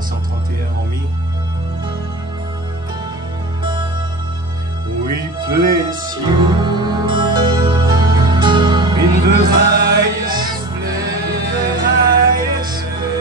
331 en mi. We place you in the highest place, the highest place.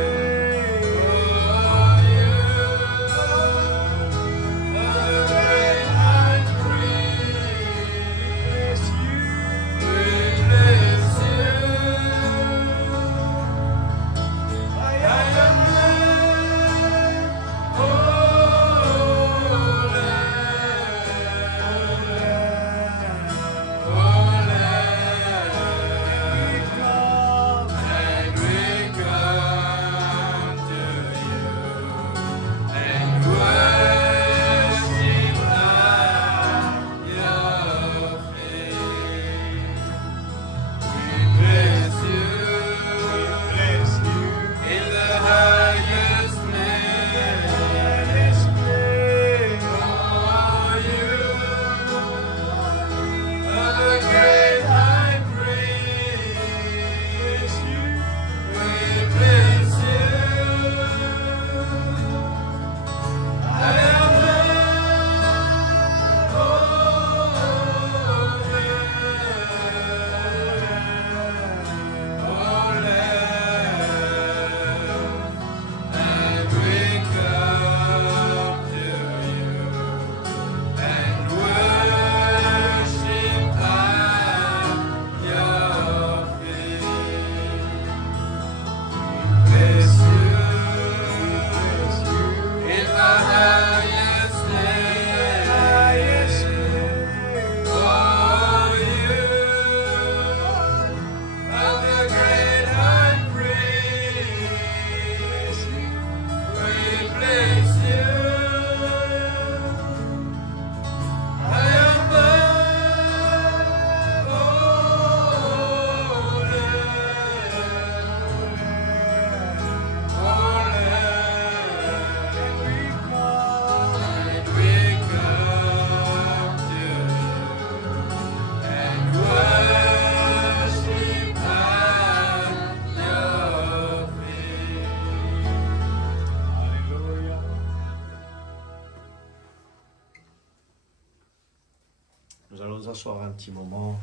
Nous allons nous asseoir un petit moment,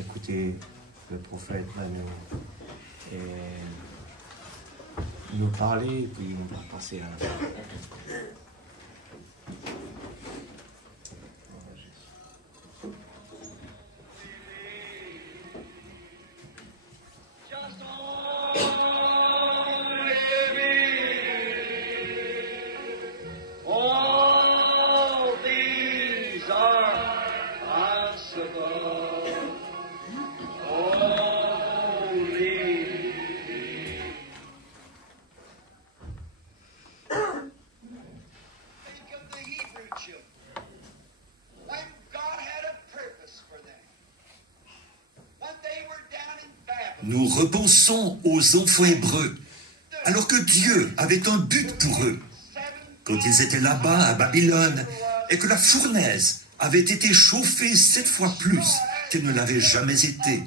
écouter le prophète Manu et nous parler, puis on va passer à... Nous repensons aux enfants hébreux, alors que Dieu avait un but pour eux. Quand ils étaient là-bas à Babylone, et que la fournaise avait été chauffée 7 fois plus qu'elle ne l'avait jamais été,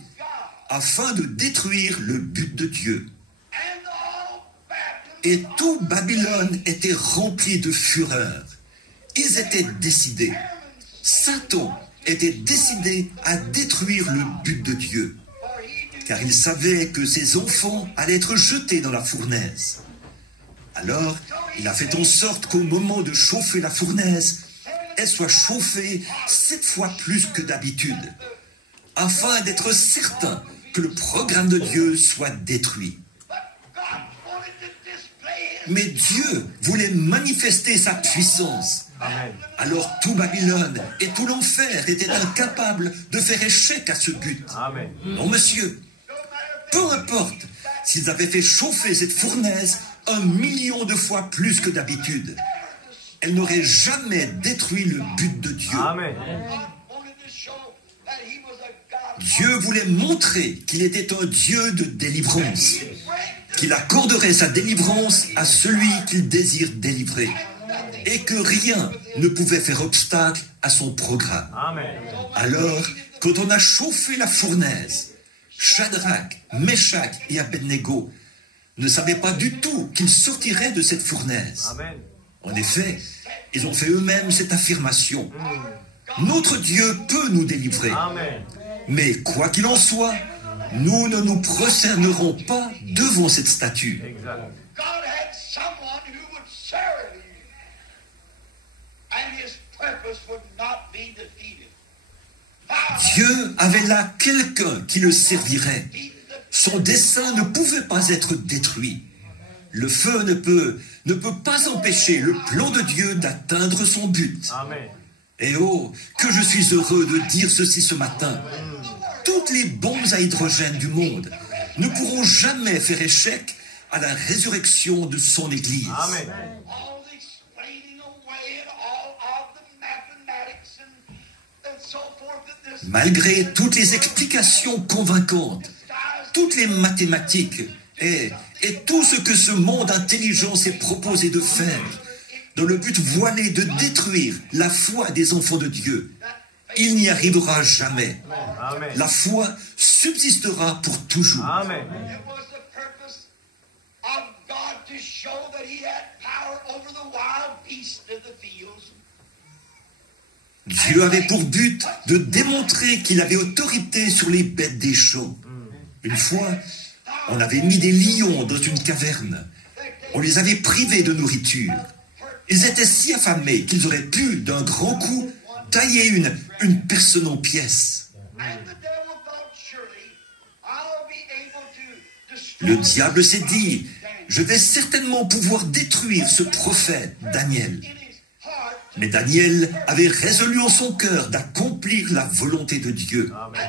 afin de détruire le but de Dieu. Et tout Babylone était rempli de fureur. Ils étaient décidés. Satan était décidé à détruire le but de Dieu, car il savait que ses enfants allaient être jetés dans la fournaise. Alors, il a fait en sorte qu'au moment de chauffer la fournaise, elle soit chauffée 7 fois plus que d'habitude, afin d'être certain que le programme de Dieu soit détruit. Mais Dieu voulait manifester sa puissance. Amen. Alors tout Babylone et tout l'enfer étaient incapables de faire échec à ce but. Amen. Non, monsieur. Peu importe s'ils avaient fait chauffer cette fournaise 1 million de fois plus que d'habitude, elle n'aurait jamais détruit le but de Dieu. Amen. Dieu voulait montrer qu'il était un Dieu de délivrance, qu'il accorderait sa délivrance à celui qu'il désire délivrer, et que rien ne pouvait faire obstacle à son programme. Amen. Alors, quand on a chauffé la fournaise, Shadrach, Meshach et Abednego ne savaient pas du tout qu'ils sortiraient de cette fournaise. Amen. En effet, ils ont fait eux-mêmes cette affirmation. Notre Dieu peut nous délivrer. Amen. Mais quoi qu'il en soit, nous ne nous prosternerons pas devant cette statue. Exact. God had someone who would serve him, and his purpose would not be defeated. Dieu avait là quelqu'un qui le servirait. Son dessein ne pouvait pas être détruit. Le feu ne peut pas empêcher le plan de Dieu d'atteindre son but. Amen. Et oh, que je suis heureux de dire ceci ce matin. Toutes les bombes à hydrogène du monde ne pourront jamais faire échec à la résurrection de son Église. Amen. All the explaining away and all of the mathematics and so forth that this Malgré toutes les explications convaincantes, toutes les mathématiques et tout ce que ce monde intelligent s'est proposé de faire, dans le but voilé de détruire la foi des enfants de Dieu, il n'y arrivera jamais. Amen. La foi subsistera pour toujours. Amen. it was the purpose of God to show that he had power over the wild beasts of the fields. Dieu avait pour but de démontrer qu'il avait autorité sur les bêtes des champs. Une fois, on avait mis des lions dans une caverne. On les avait privés de nourriture. Ils étaient si affamés qu'ils auraient pu, d'un grand coup, tailler une personne en pièces. And the devil thought, surely I'll be able to destroy Le diable s'est dit, je vais certainement pouvoir détruire ce prophète, Daniel. in his heart. Mais Daniel avait résolu en son cœur d'accomplir la volonté de Dieu. Amen.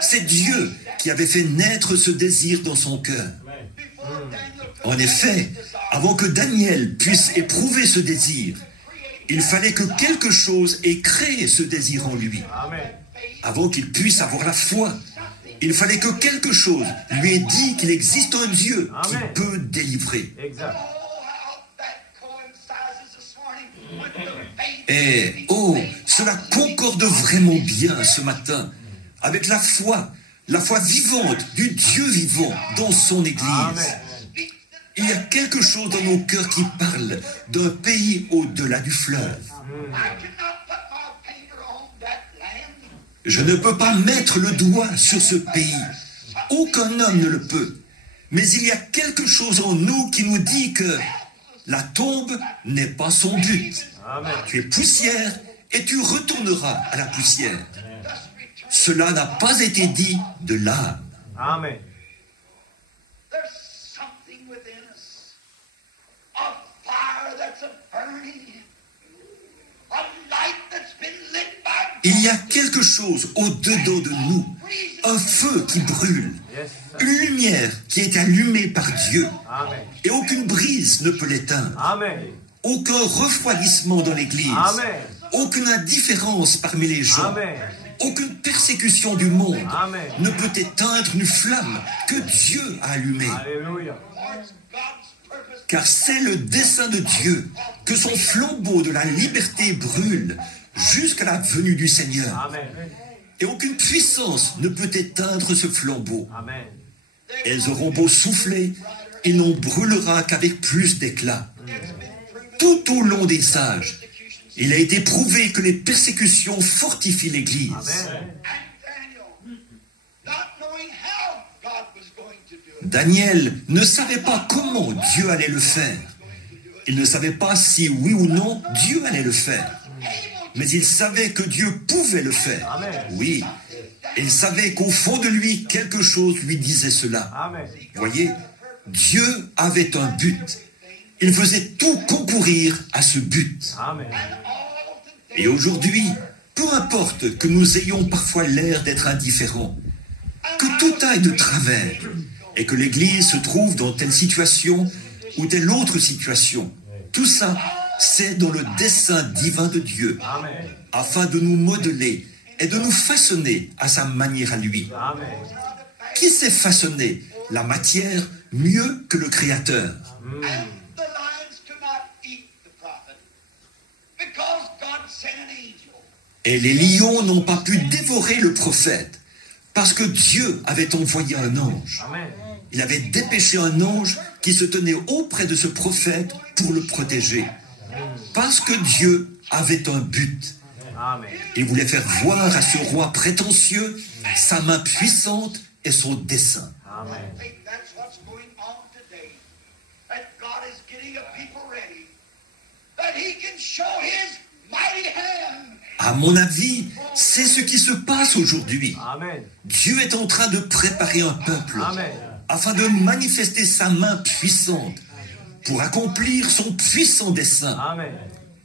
C'est Dieu qui avait fait naître ce désir dans son cœur. Before Daniel could En effet, avant que Daniel puisse éprouver ce désir, il fallait que quelque chose ait créé ce désir en lui. Amen. Avant qu'il puisse avoir la foi, il fallait que quelque chose lui ait dit qu'il existe un Dieu qui Amen. peut délivrer. Exact. Oh, how that coincides this morning with the faith. Et oh, cela concorde vraiment bien ce matin avec la foi vivante du Dieu vivant dans son Église. Amen. Il y a quelque chose dans nos cœurs qui parle d'un pays au-delà du fleuve. I cannot put my finger on that land. Je ne peux pas mettre le doigt sur ce pays. Aucun homme ne le peut. Mais il y a quelque chose en nous qui nous dit que la tombe n'est pas son but. Amen. Tu es poussière et tu retourneras à la poussière. Cela n'a pas été dit de l'âme. Amen. There's something within us, a fire that's a burning, a light that's been lit by Il y a quelque chose au-dedans de nous, un feu qui brûle, Yes. une lumière qui est allumée par Dieu, Amen. et aucune brise ne peut l'éteindre, Amen. aucun refroidissement dans l'Église, Amen. aucune indifférence parmi les gens, Amen. aucune persécution du monde Amen. ne peut éteindre une flamme que Dieu a allumée. Alléluia. God's purpose. Car c'est le dessein de Dieu que son flambeau de la liberté brûle jusqu'à la venue du Seigneur. Amen. Et aucune puissance ne peut éteindre ce flambeau. Amen. Elles auront beau souffler, il n'en brûlera qu'avec plus d'éclat. Tout au long des âges, il a été prouvé que les persécutions fortifient l'Église. Amen. And Daniel, not knowing how God was going to do it, Daniel ne savait pas comment Dieu allait le faire. Il ne savait pas si oui ou non Dieu allait le faire. Mais il savait que Dieu pouvait le faire. Amen. Oui, il savait qu'au fond de lui, quelque chose lui disait cela. Amen. Voyez, Dieu avait un but. Il faisait tout concourir à ce but. Amen. Et aujourd'hui, peu importe que nous ayons parfois l'air d'être indifférents, que tout aille de travers et que l'Église se trouve dans telle situation ou telle autre situation, tout ça, c'est dans le dessein divin de Dieu, Amen. afin de nous modeler et de nous façonner à sa manière à lui. Amen. Qui sait façonner la matière mieux que le Créateur? and the lions could not eat the prophet because God sent an angel. Et les lions n'ont pas pu dévorer le prophète parce que Dieu avait envoyé un ange. Amen. il avait dépêché un ange qui se tenait auprès de ce prophète pour le protéger. Parce que Dieu avait un but. Amen. Il voulait faire voir à ce roi prétentieux sa main puissante et son dessein. Amen. I think that's what's going on today. That God is getting a people ready. That He can show His mighty hand. À mon avis, c'est ce qui se passe aujourd'hui. Amen. Dieu est en train de préparer un peuple Amen. afin de manifester sa main puissante pour accomplir son puissant dessein. Amen.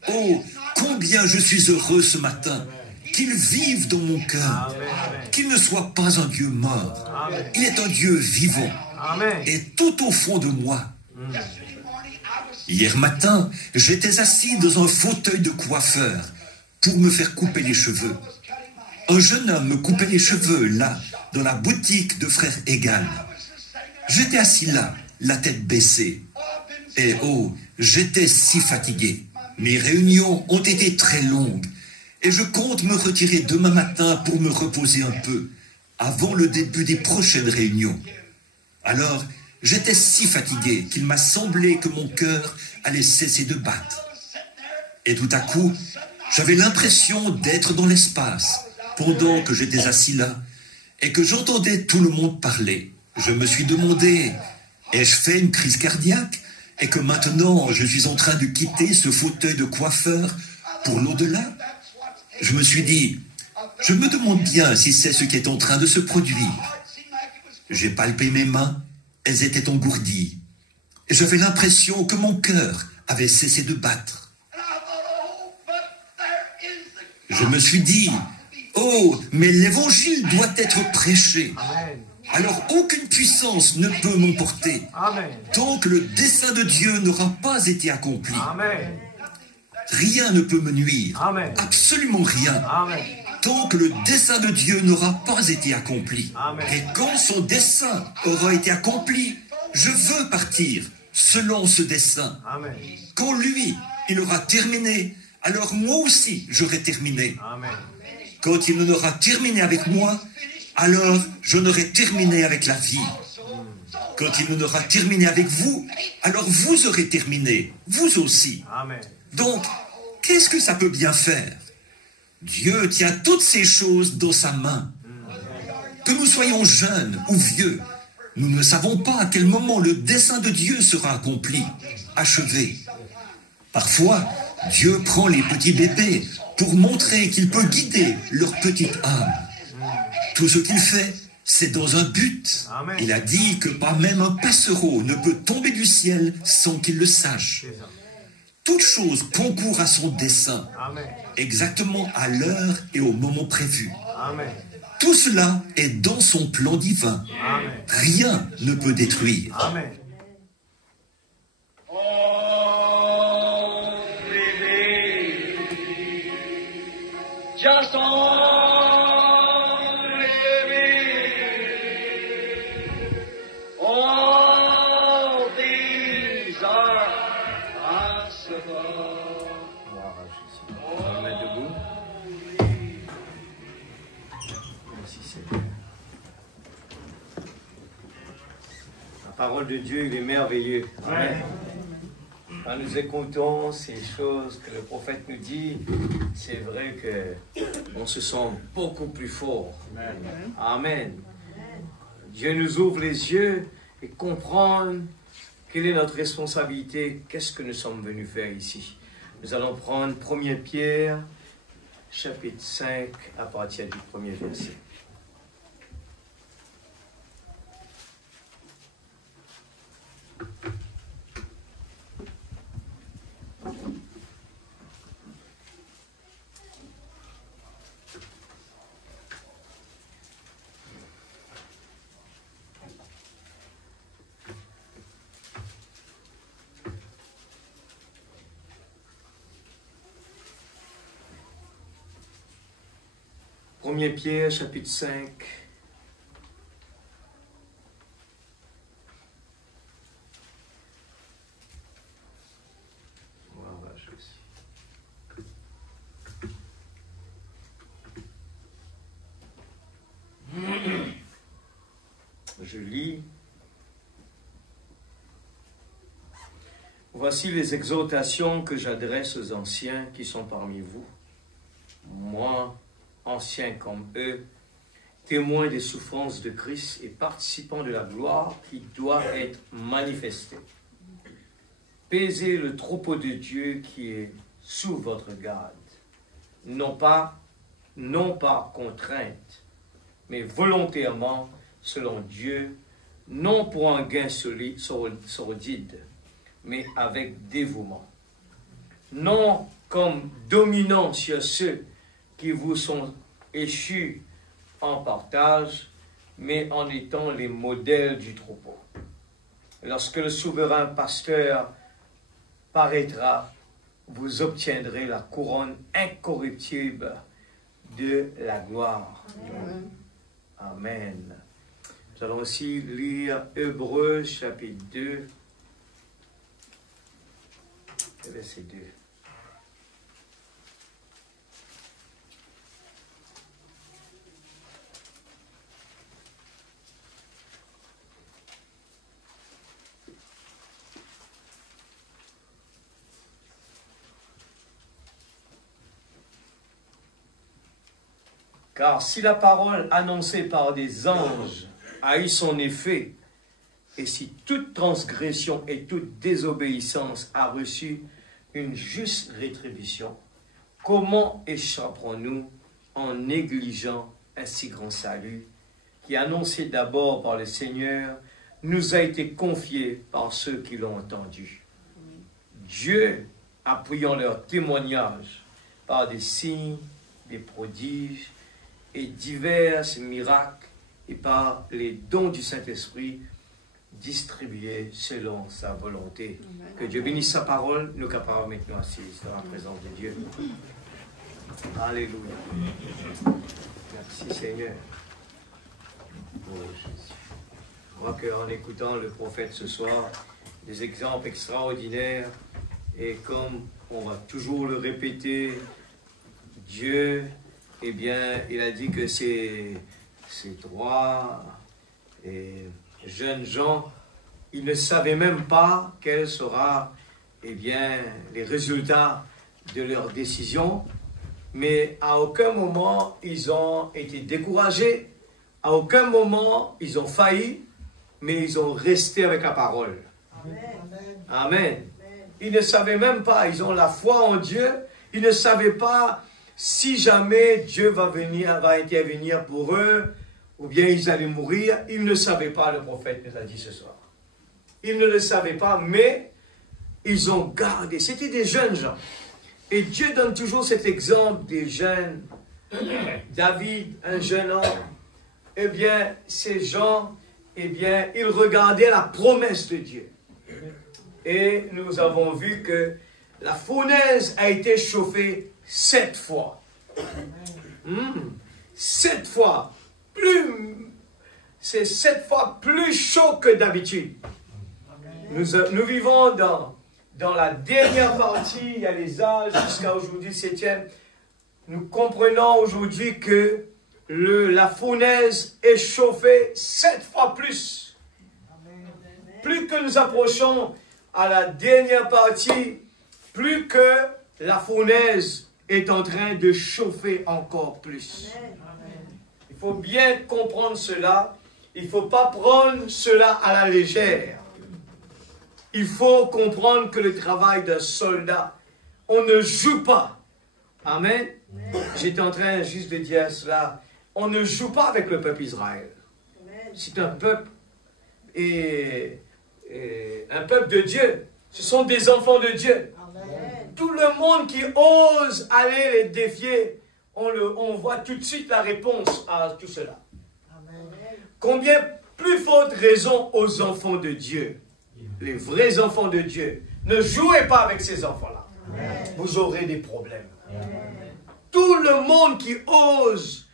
Oh, combien je suis heureux ce matin qu'il vive dans mon cœur, Amen. qu'il ne soit pas un Dieu mort. Amen. Il est un Dieu vivant Amen. et tout au fond de moi. Yesterday morning, I was Hier matin, j'étais assis dans un fauteuil de coiffeur pour me faire couper les cheveux. cutting my hair. Un jeune homme me coupait les cheveux là, dans la boutique de Frère Egal. J'étais assis là, la tête baissée. Et oh, j'étais si fatigué. Mes réunions ont été très longues. Et je compte me retirer demain matin pour me reposer un peu, avant le début des prochaines réunions. Alors, j'étais si fatigué qu'il m'a semblé que mon cœur allait cesser de battre. Et tout à coup, j'avais l'impression d'être dans l'espace, pendant que j'étais assis là, et que j'entendais tout le monde parler. Je me suis demandé, ai-je fait une crise cardiaque, et que maintenant je suis en train de quitter ce fauteuil de coiffeur pour l'au-delà? Je me suis dit, je me demande bien si c'est ce qui est en train de se produire. It seemed like it was. J'ai palpé mes mains, elles étaient engourdies. Et j'avais l'impression que mon cœur avait cessé de battre. And I thought, oh, but there is the Je me suis dit, oh, mais l'évangile doit être prêché. Amen. Alors aucune puissance ne peut m'emporter. Amen. Tant que le dessein de Dieu n'aura pas été accompli, Amen. rien ne peut me nuire. Amen. Absolument rien. Amen. Tant que le dessein de Dieu n'aura pas été accompli. Amen. Et quand son dessein aura été accompli, je veux partir selon ce dessein. Amen. Quand lui, il aura terminé, alors moi aussi, j'aurai terminé. Amen. Quand il en aura terminé avec moi, alors j'en aurai terminé avec la vie. Quand il en aura terminé avec vous, alors vous aurez terminé, vous aussi. Amen. Donc, qu'est-ce que ça peut bien faire? Dieu tient toutes ces choses dans sa main. Que nous soyons jeunes ou vieux, nous ne savons pas à quel moment le dessein de Dieu sera accompli, achevé. Parfois, Dieu prend les petits bébés pour montrer qu'il peut guider leur petite âme. Tout ce qu'il fait, c'est dans un but. Amen. Il a dit que pas même un passereau ne peut tomber du ciel sans qu'il le sache. C'est ça. Toute chose concourt à son dessein, Amen. exactement à l'heure et au moment prévu. Amen. Tout cela est dans son plan divin. Amen. Rien ne peut détruire. Amen. Oh, baby, just only me. All things are possible. Gloire à Jésus. On va le mettre debout. Merci Seigneur. La parole de Dieu, il est merveilleux. Amen. Quand nous écoutons ces choses que le prophète nous dit, c'est vrai que on se sent beaucoup plus fort. Amen. Dieu nous ouvre les yeux et comprend quelle est notre responsabilité, qu'est-ce que nous sommes venus faire ici. Nous allons prendre 1 Pierre, chapitre 5, à partir du premier verset. Premier Pierre, chapitre 5. Voilà, je lis Voici les exhortations que j'adresse aux anciens qui sont parmi vous. Moi, ancien comme eux, témoin des souffrances de Christ et participant de la gloire qui doit être manifestée. Pesez le troupeau de Dieu qui est sous votre garde, non pas contrainte, mais volontairement selon Dieu, non pour un gain sordide, mais avec dévouement. Non comme dominant sur ceux qui vous sont échus en partage, mais en étant les modèles du troupeau. Lorsque le souverain pasteur paraîtra, vous obtiendrez la couronne incorruptible de la gloire. Amen. Nous allons aussi lire Hébreux chapitre 2, verset 2. Car si la parole annoncée par des anges a eu son effet, et si toute transgression et toute désobéissance a reçu une juste rétribution, comment échapperons-nous en négligeant un si grand salut qui, annoncé d'abord par le Seigneur, nous a été confié par ceux qui l'ont entendu? Dieu, appuyant leur témoignage par des signes, des prodiges et divers miracles et par les dons du Saint-Esprit distribués selon sa volonté. Que Dieu bénisse sa parole, nous capables maintenant assis dans la présence de Dieu. Alléluia. Merci Seigneur. Oh Jésus. Je crois qu'en écoutant le prophète ce soir, des exemples extraordinaires, et comme on va toujours le répéter, Dieu, eh bien, il a dit que ces trois jeunes gens, ils ne savaient même pas quels seront, eh bien, les résultats de leur décision, mais à aucun moment ils ont été découragés, à aucun moment ils ont failli, mais ils ont resté avec la parole. Amen. Amen. Ils ne savaient même pas, ils ont la foi en Dieu, ils ne savaient pas si jamais Dieu va intervenir pour eux, ou bien ils allaient mourir. Ils ne savaient pas, le prophète nous a dit ce soir. Ils ne le savaient pas, mais ils ont gardé. C'était des jeunes gens. Et Dieu donne toujours cet exemple des jeunes. David, un jeune homme. Eh bien, ces gens, eh bien, ils regardaient la promesse de Dieu. Et nous avons vu que la fournaise a été chauffée 7 fois. 7 fois. C'est 7 fois plus chaud que d'habitude. Nous vivons dans la dernière partie, il y a les âges jusqu'à aujourd'hui, 7e. Nous comprenons aujourd'hui que la fournaise est chauffée 7 fois plus. Plus que nous approchons à la dernière partie, plus que la fournaise est en train de chauffer encore plus. Il faut bien comprendre cela. Il ne faut pas prendre cela à la légère. Il faut comprendre que le travail d'un soldat, on ne joue pas. Amen. J'étais en train juste de dire cela. On ne joue pas avec le peuple Israël. C'est un peuple un peuple de Dieu. Ce sont des enfants de Dieu. Amen. Tout le monde qui ose aller les défier, on voit tout de suite la réponse à tout cela. Amen. Combien plus forte raison aux enfants de Dieu, les vrais enfants de Dieu. Ne jouez pas avec ces enfants-là. Vous aurez des problèmes. Amen. Tout le monde qui ose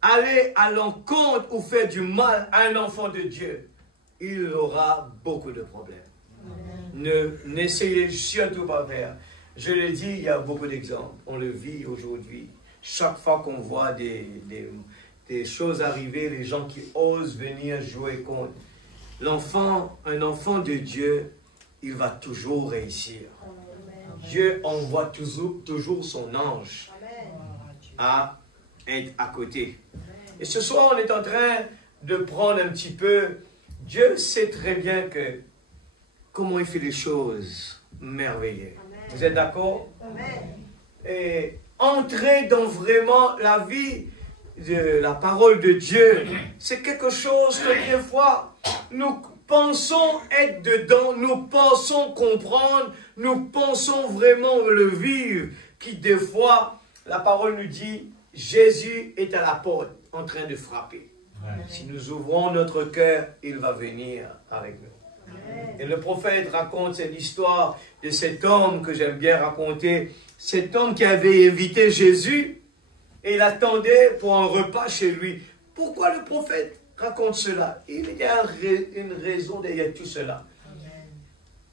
aller à l'encontre ou faire du mal à un enfant de Dieu, il aura beaucoup de problèmes. N'essayez surtout pas faire. Je l'ai dit, il y a beaucoup d'exemples. On le vit aujourd'hui. Chaque fois qu'on voit des choses arriver, les gens qui osent venir jouer contre. Un enfant de Dieu, il va toujours réussir. Dieu envoie toujours son ange à être à côté. Et ce soir, on est en train de prendre un petit peu. Dieu sait très bien que comment il fait les choses merveilleuses. Vous êtes d'accord? Et entrer dans vraiment la vie de la parole de Dieu, c'est quelque chose que des fois, nous pensons être dedans, nous pensons comprendre, nous pensons vraiment le vivre, qui des fois, la parole nous dit, Jésus est à la porte en train de frapper. Si nous ouvrons notre cœur, il va venir avec nous. Et le prophète raconte cette histoire de cet homme que j'aime bien raconter, cet homme qui avait invité Jésus et il attendait pour un repas chez lui. Pourquoi le prophète raconte cela? Il y a une raison derrière tout cela.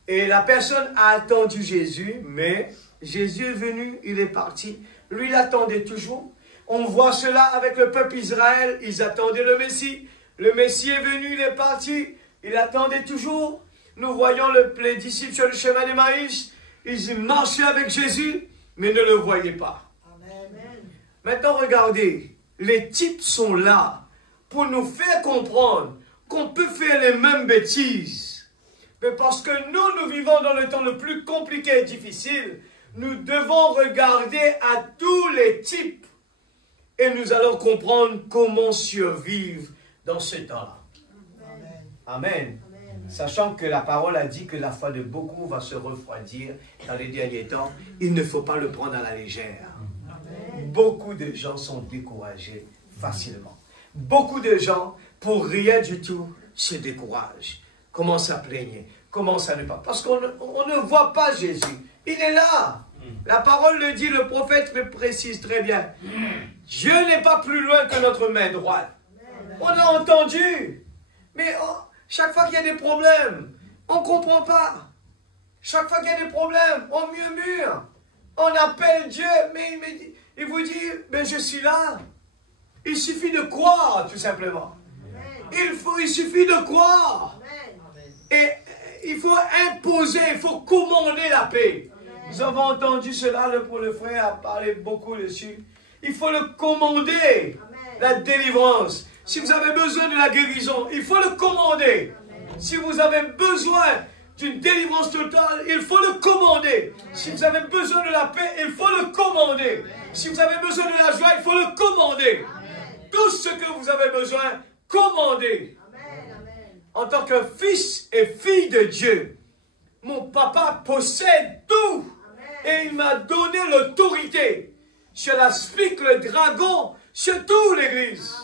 Et la personne a attendu Jésus, mais Jésus est venu, il est parti. Lui, il attendait toujours. On voit cela avec le peuple Israël, ils attendaient le Messie. Le Messie est venu, il est parti, il attendait toujours. Nous voyons les disciples sur le chemin d'Emmaüs, ils marchaient avec Jésus, mais ne le voyaient pas. Amen. Maintenant, regardez, les types sont là pour nous faire comprendre qu'on peut faire les mêmes bêtises. Mais parce que nous vivons dans le temps le plus compliqué et difficile, nous devons regarder à tous les types et nous allons comprendre comment survivre dans ce temps-là. Amen. Amen. Sachant que la parole a dit que la foi de beaucoup va se refroidir dans les derniers temps, il ne faut pas le prendre à la légère. Amen. Beaucoup de gens sont découragés facilement. Beaucoup de gens, pour rien du tout, se découragent. Commencent à plaigner, commencent à ne pas. Parce qu'on ne voit pas Jésus. Il est là. La parole le dit, le prophète le précise très bien. Dieu n'est pas plus loin que notre main droite. On a entendu. Mais chaque fois qu'il y a des problèmes, on ne comprend pas. Chaque fois qu'il y a des problèmes, on murmure. On appelle Dieu, mais il vous dit, mais je suis là. Il suffit de croire, tout simplement. Il suffit de croire. Et il faut imposer, il faut commander la paix. Nous avons entendu cela, le frère a parlé beaucoup dessus. Il faut le commander, la délivrance. Si vous avez besoin de la guérison, il faut le commander. Si vous avez besoin d'une délivrance totale, il faut le commander. Si vous avez besoin de la paix, il faut le commander. Si vous avez besoin de la joie, il faut le commander. Tout ce que vous avez besoin, commandez. En tant que fils et fille de Dieu, mon papa possède tout. Et il m'a donné l'autorité sur la spique, le dragon, sur toute l'église.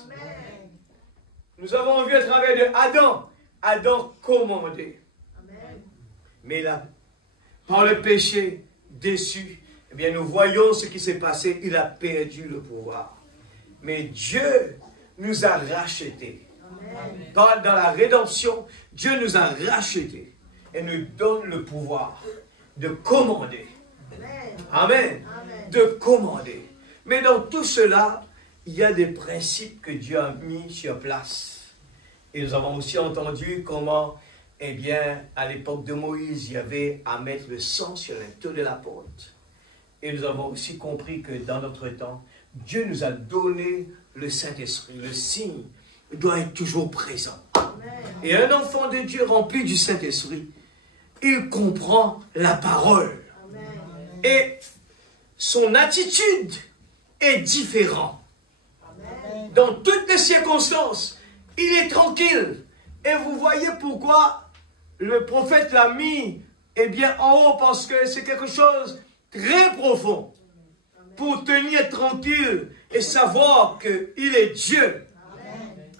Nous avons vu à travers de Adam. Adam commandait. Mais là, par le péché déçu, eh bien nous voyons ce qui s'est passé. Il a perdu le pouvoir. Mais Dieu nous a rachetés. Dans la rédemption, Dieu nous a rachetés et nous donne le pouvoir de commander. Amen. De commander. Mais dans tout cela, il y a des principes que Dieu a mis sur place. Et nous avons aussi entendu comment, eh bien, à l'époque de Moïse, il y avait à mettre le sang sur l'entrée de la porte. Et nous avons aussi compris que dans notre temps, Dieu nous a donné le Saint-Esprit. Le signe doit être toujours présent. Amen. Et un enfant de Dieu rempli du Saint-Esprit, il comprend la parole. Amen. Et son attitude est différente. Amen. Dans toutes les circonstances, il est tranquille. Et vous voyez pourquoi le prophète l'a mis bien, en haut, parce que c'est quelque chose de très profond. Pour tenir tranquille et savoir qu'il est Dieu.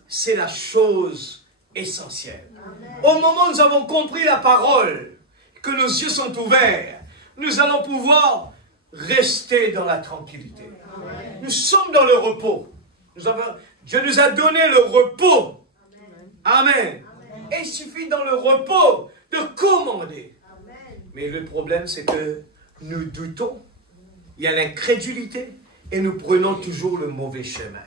C'est la chose essentielle. Amen. Au moment où nous avons compris la parole, que nos yeux sont ouverts, nous allons pouvoir rester dans la tranquillité. Amen. Nous sommes dans le repos. Dieu nous a donné le repos. Amen. Amen. Et il suffit dans le repos de commander. Amen. Mais le problème, c'est que nous doutons. Il y a l'incrédulité et nous prenons toujours le mauvais chemin.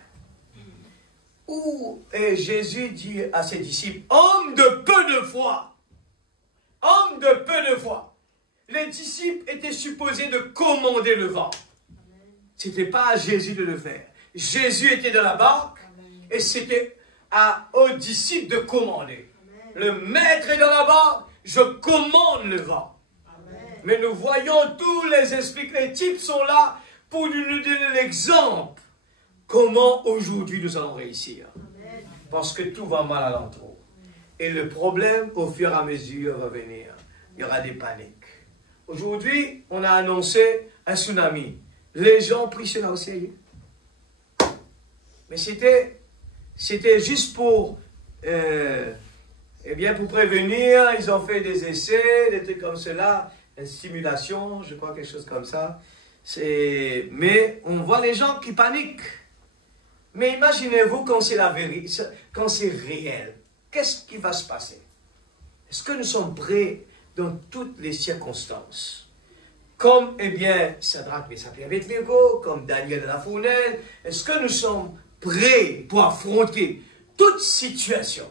Où Jésus dit à ses disciples, homme de peu de foi, homme de peu de foi. Les disciples étaient supposés de commander le vent. Ce n'était pas à Jésus de le faire. Jésus était dans la barque et c'était aux disciples de commander. Le maître est dans la barque, je commande le vent. Mais nous voyons tous les esprits, les types sont là pour nous donner l'exemple. Comment aujourd'hui nous allons réussir? Parce que tout va mal alentour. Et le problème, au fur et à mesure, va venir. Il y aura des paniques. Aujourd'hui, on a annoncé un tsunami. Les gens ont pris cela au sérieux. Mais c'était juste pour, pour prévenir. Ils ont fait des essais, des trucs comme cela, une simulation, je crois, quelque chose comme ça. Mais on voit les gens qui paniquent. Mais imaginez-vous quand c'est la vérité, quand c'est réel. Qu'est-ce qui va se passer? Est-ce que nous sommes prêts dans toutes les circonstances? Comme, Shadrach, Meshach et Abednego, comme Daniel de la fournaise, est-ce que nous sommes prêts pour affronter toute situation?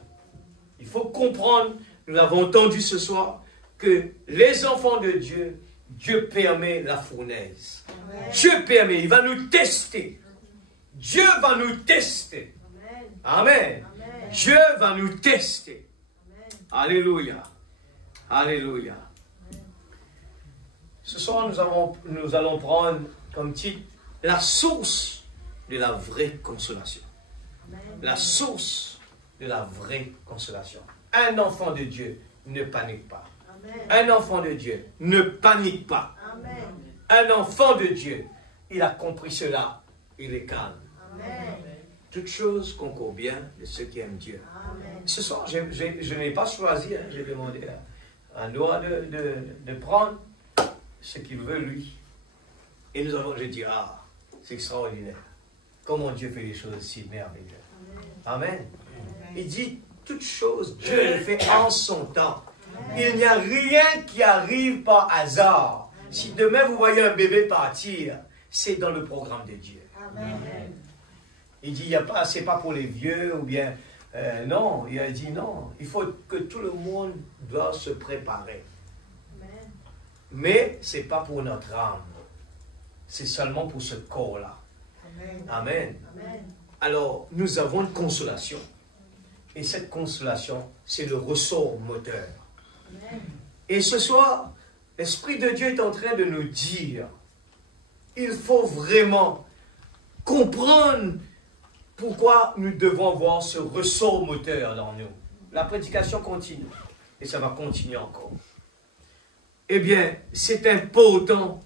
Il faut comprendre, nous l'avons entendu ce soir, que les enfants de Dieu, Dieu permet la fournaise. Amen. Dieu permet, il va nous tester. Dieu va nous tester. Amen. Amen. Dieu va nous tester. Amen. Alléluia. Alléluia. Amen. Ce soir, nous allons prendre comme titre la source de la vraie consolation. Amen. La source de la vraie consolation. Un enfant de Dieu ne panique pas. Amen. Un enfant de Dieu ne panique pas. Amen. Un enfant de Dieu, il a compris cela, il est calme. Amen. Toutes choses concourent bien de ceux qui aiment Dieu. Amen. Ce soir, je n'ai pas choisi, j'ai demandé à Noah de prendre ce qu'il veut lui. Et nous avons, j'ai dit, c'est extraordinaire. Comment Dieu fait les choses si merveilleuses. Amen. Amen. Il dit, toutes choses, Dieu le fait en son temps. Il n'y a rien qui arrive par hasard. Si demain vous voyez un bébé partir, c'est dans le programme de Dieu. Amen. Il dit, c'est pas pour les vieux ou bien... non, il a dit non. Il faut que tout le monde doit se préparer. Amen. Mais ce n'est pas pour notre âme. C'est seulement pour ce corps-là. Amen. Amen. Amen. Alors, nous avons une consolation. Et cette consolation, c'est le ressort moteur. Amen. Et ce soir, l'Esprit de Dieu est en train de nous dire, il faut vraiment comprendre pourquoi nous devons avoir ce ressort moteur dans nous. La prédication continue, et ça va continuer encore. Eh bien, c'est important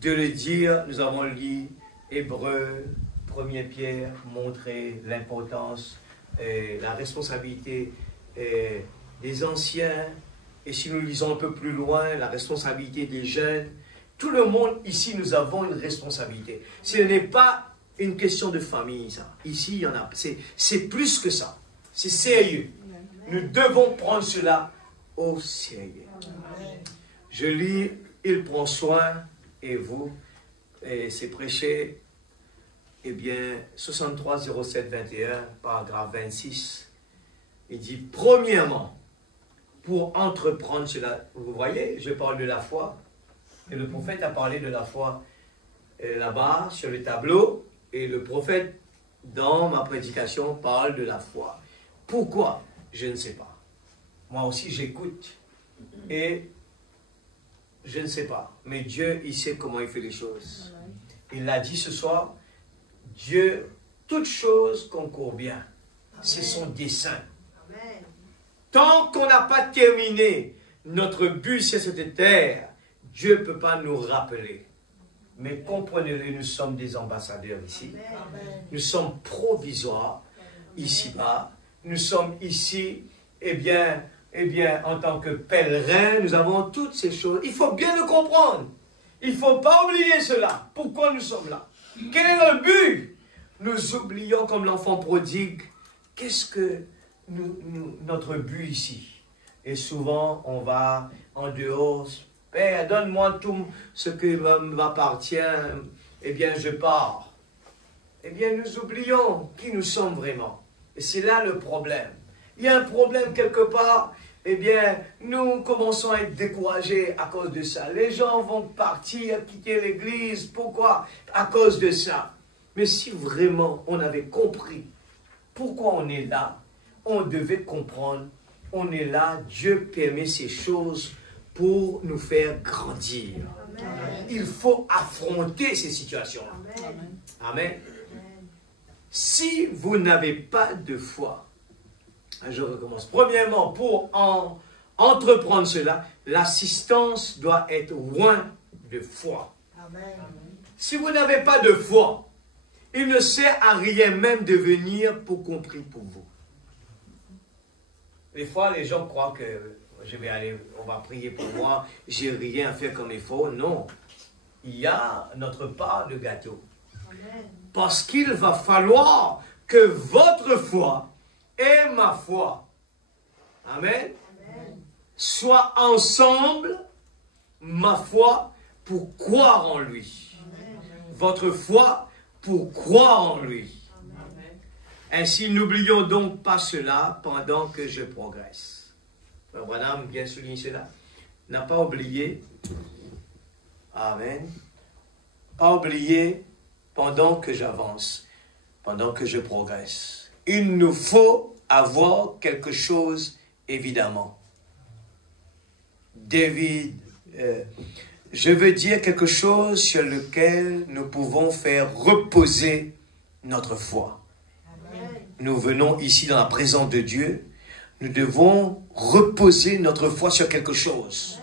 de le dire. Nous avons lu Hébreux, 1er Pierre, montrer l'importance, la responsabilité des anciens. Et si nous lisons un peu plus loin, la responsabilité des jeunes. Tout le monde, ici, nous avons une responsabilité. Ce n'est pas une question de famille, ça. Ici, il y en a. C'est plus que ça. C'est sérieux. Nous devons prendre cela au sérieux. Je lis, il prend soin, et vous, et c'est prêché, 63 07 21, paragraphe 26. Il dit, premièrement, pour entreprendre cela, vous voyez, je parle de la foi, et le prophète a parlé de la foi là-bas, sur le tableau, et le prophète, dans ma prédication, parle de la foi. Pourquoi? Je ne sais pas. Moi aussi, j'écoute, et je ne sais pas. Mais Dieu, il sait comment il fait les choses. Il l'a dit ce soir, Dieu, toutes choses concourent bien. C'est son dessein. Tant qu'on n'a pas terminé notre but sur cette terre, Dieu ne peut pas nous rappeler. Mais comprenez-le, nous sommes des ambassadeurs ici. Nous sommes provisoires ici-bas. Nous sommes ici, en tant que pèlerins, nous avons toutes ces choses. Il faut bien le comprendre. Il ne faut pas oublier cela. Pourquoi nous sommes là? Quel est le but? Nous oublions comme l'enfant prodigue. Qu'est-ce que notre but ici? Et souvent, on va en dehors. Père, donne-moi tout ce qui m'appartient. Je pars. Nous oublions qui nous sommes vraiment. Et c'est là le problème. Il y a un problème quelque part, eh bien, nous commençons à être découragés à cause de ça. Les gens vont partir, quitter l'église. Pourquoi? À cause de ça. Mais si vraiment on avait compris pourquoi on est là, on devait comprendre, on est là, Dieu permet ces choses pour nous faire grandir. Amen. Il faut affronter ces situations-là. Amen. Amen. Si vous n'avez pas de foi, je recommence. Premièrement, pour entreprendre cela, l'assistance doit être loin de foi. Amen. Si vous n'avez pas de foi, il ne sert à rien même de venir pour qu'on prie pour vous. Des fois, les gens croient que je vais aller, on va prier pour moi, j'ai rien à faire comme il faut. Non, il y a notre part de gâteau. Amen. Parce qu'il va falloir que votre foi et ma foi, amen, soient ensemble, ma foi, pour croire en lui. Amen. Votre foi pour croire en lui. Amen. Ainsi, n'oublions donc pas cela pendant que je progresse. Frère Branham bien souligné cela. N'a pas oublié, amen, pas oublier pendant que j'avance, pendant que je progresse. Il nous faut avoir quelque chose, évidemment. David, je veux dire quelque chose sur lequel nous pouvons faire reposer notre foi. Amen. Nous venons ici dans la présence de Dieu. Nous devons reposer notre foi sur quelque chose.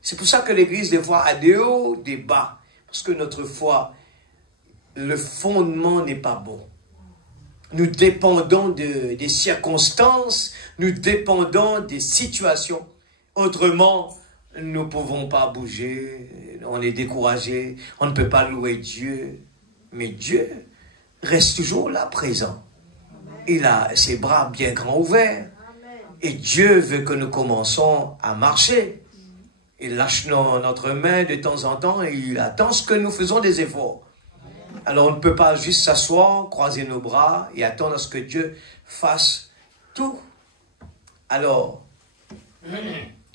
C'est pour ça que l'Église, des fois, a des hauts, des bas. Parce que notre foi, le fondement n'est pas bon. Nous dépendons des circonstances, nous dépendons des situations. Autrement, nous ne pouvons pas bouger, on est découragé, on ne peut pas louer Dieu. Mais Dieu reste toujours là, présent. Il a ses bras bien grands ouverts. Et Dieu veut que nous commençons à marcher. Il lâche notre main de temps en temps et il attend ce que nous faisons des efforts. Alors on ne peut pas juste s'asseoir, croiser nos bras et attendre à ce que Dieu fasse tout. Alors,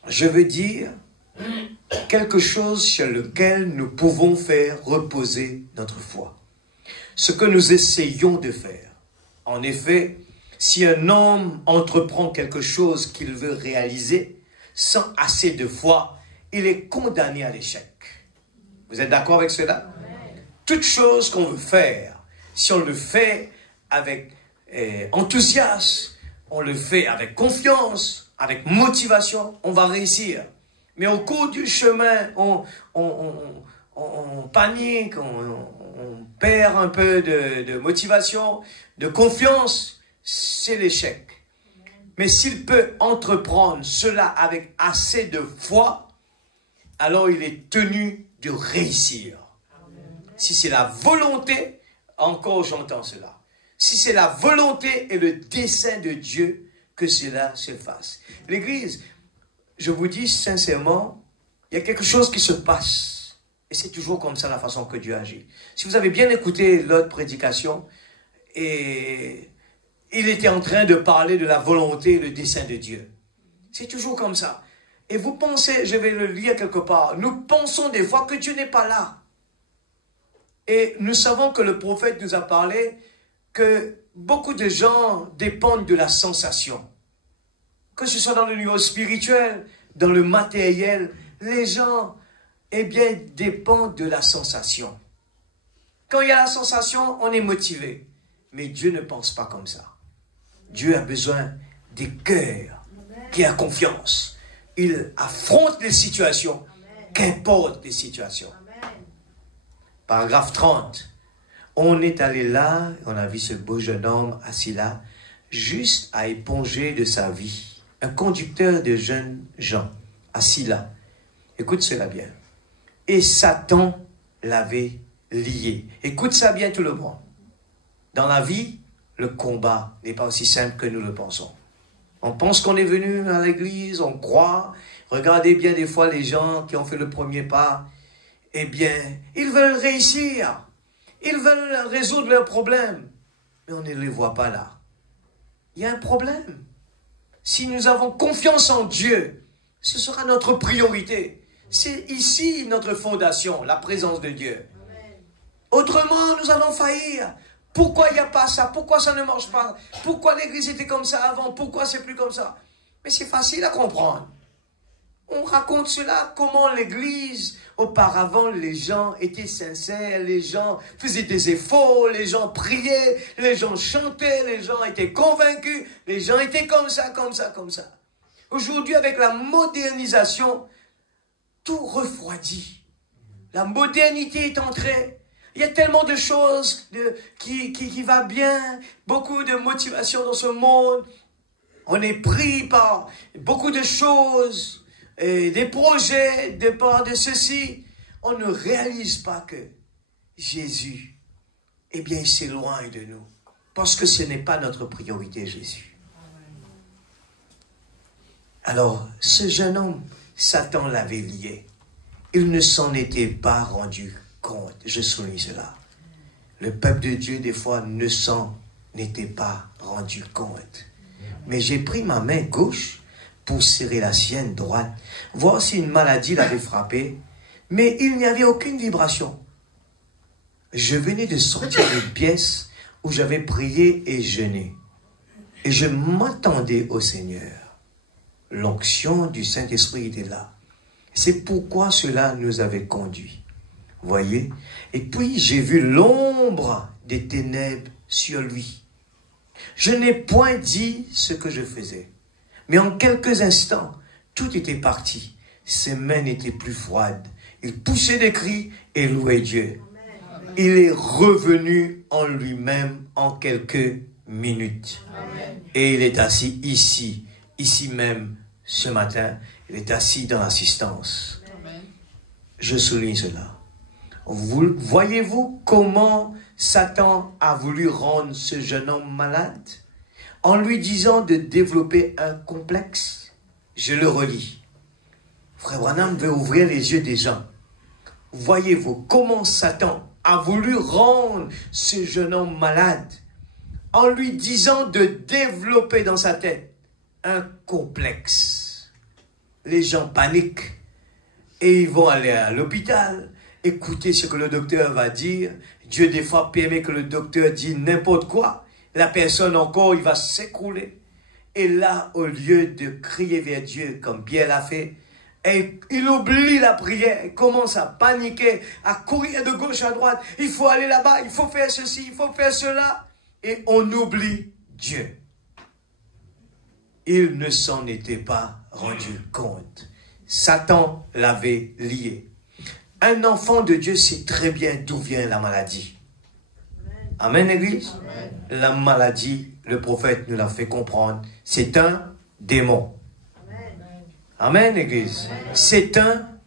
je veux dire quelque chose sur lequel nous pouvons faire reposer notre foi. Ce que nous essayons de faire. En effet, si un homme entreprend quelque chose qu'il veut réaliser sans assez de foi, il est condamné à l'échec. Vous êtes d'accord avec cela? Toute chose qu'on veut faire, si on le fait avec enthousiasme, on le fait avec confiance, avec motivation, on va réussir. Mais au cours du chemin, on panique, on perd un peu de motivation, de confiance, c'est l'échec. Mais s'il peut entreprendre cela avec assez de foi, alors il est tenu de réussir. Si c'est la volonté, encore j'entends cela. Si c'est la volonté et le dessein de Dieu que cela se fasse. L'Église, je vous dis sincèrement, il y a quelque chose qui se passe. Et c'est toujours comme ça la façon que Dieu agit. Si vous avez bien écouté l'autre prédication, et il était en train de parler de la volonté et le dessein de Dieu. C'est toujours comme ça. Et vous pensez, je vais le lire quelque part, nous pensons des fois que Dieu n'est pas là. Et nous savons que le prophète nous a parlé que beaucoup de gens dépendent de la sensation. Que ce soit dans le niveau spirituel, dans le matériel, les gens, eh bien, dépendent de la sensation. Quand il y a la sensation, on est motivé. Mais Dieu ne pense pas comme ça. Dieu a besoin des cœurs qui ont confiance. Il affronte les situations, qu'importe les situations. Paragraphe 30. On est allé là, on a vu ce beau jeune homme assis là, juste à éponger de sa vie. Un conducteur de jeunes gens, assis là. Écoute cela bien. Et Satan l'avait lié. Écoute ça bien tout le monde. Dans la vie, le combat n'est pas aussi simple que nous le pensons. On pense qu'on est venu à l'église, on croit. Regardez bien des fois les gens qui ont fait le premier pas. Eh bien, ils veulent réussir. Ils veulent résoudre leurs problèmes. Mais on ne les voit pas là. Il y a un problème. si nous avons confiance en Dieu, ce sera notre priorité. C'est ici notre fondation, la présence de Dieu. Autrement, nous allons faillir. Pourquoi il n'y a pas ça? Pourquoi ça ne marche pas? Pourquoi l'église était comme ça avant? Pourquoi c'est plus comme ça? Mais c'est facile à comprendre. On raconte cela, comment l'église, auparavant, les gens étaient sincères, les gens faisaient des efforts, les gens priaient, les gens chantaient, les gens étaient convaincus, les gens étaient comme ça, comme ça, comme ça. Aujourd'hui, avec la modernisation, tout refroidit. La modernité est entrée. Il y a tellement de choses qui va bien, beaucoup de motivation dans ce monde. On est pris par beaucoup de choses, et des projets, de part de ceci. On ne réalise pas que Jésus, eh bien, il s'éloigne de nous. Parce que ce n'est pas notre priorité, Jésus. Alors, ce jeune homme, Satan l'avait lié. Il ne s'en était pas rendu compte. Je souligne cela. Le peuple de Dieu, des fois, ne s'en était pas rendu compte. Mais j'ai pris ma main gauche pour serrer la sienne droite, voir si une maladie l'avait frappé, mais il n'y avait aucune vibration. Je venais de sortir d'une pièce où j'avais prié et jeûné. Et je m'attendais au Seigneur. L'onction du Saint-Esprit était là. C'est pourquoi cela nous avait conduits. Voyez? Et puis j'ai vu l'ombre des ténèbres sur lui. Je n'ai point dit ce que je faisais. Mais en quelques instants, tout était parti. Ses mains n'étaient plus froides. Il poussait des cris et louait Dieu. Il est revenu en lui-même en quelques minutes. Et il est assis ici même, ce matin. Il est assis dans l'assistance. Je souligne cela. Voyez-vous comment Satan a voulu rendre ce jeune homme malade? En lui disant de développer un complexe. Je le relis. Frère Branham veut ouvrir les yeux des gens. Voyez-vous comment Satan a voulu rendre ce jeune homme malade en lui disant de développer dans sa tête un complexe. Les gens paniquent et ils vont aller à l'hôpital, écouter ce que le docteur va dire. Dieu des fois permet que le docteur dise n'importe quoi. La personne encore, il va s'écrouler. Et là, au lieu de crier vers Dieu comme Pierre l'a fait, et il oublie la prière, il commence à paniquer, à courir de gauche à droite. Il faut aller là-bas, il faut faire ceci, il faut faire cela. Et on oublie Dieu. Il ne s'en était pas rendu compte. Satan l'avait lié. Un enfant de Dieu sait très bien d'où vient la maladie. Amen, Église. Amen. La maladie, le prophète nous l'a fait comprendre, c'est un démon. Amen, Amen, Église. C'est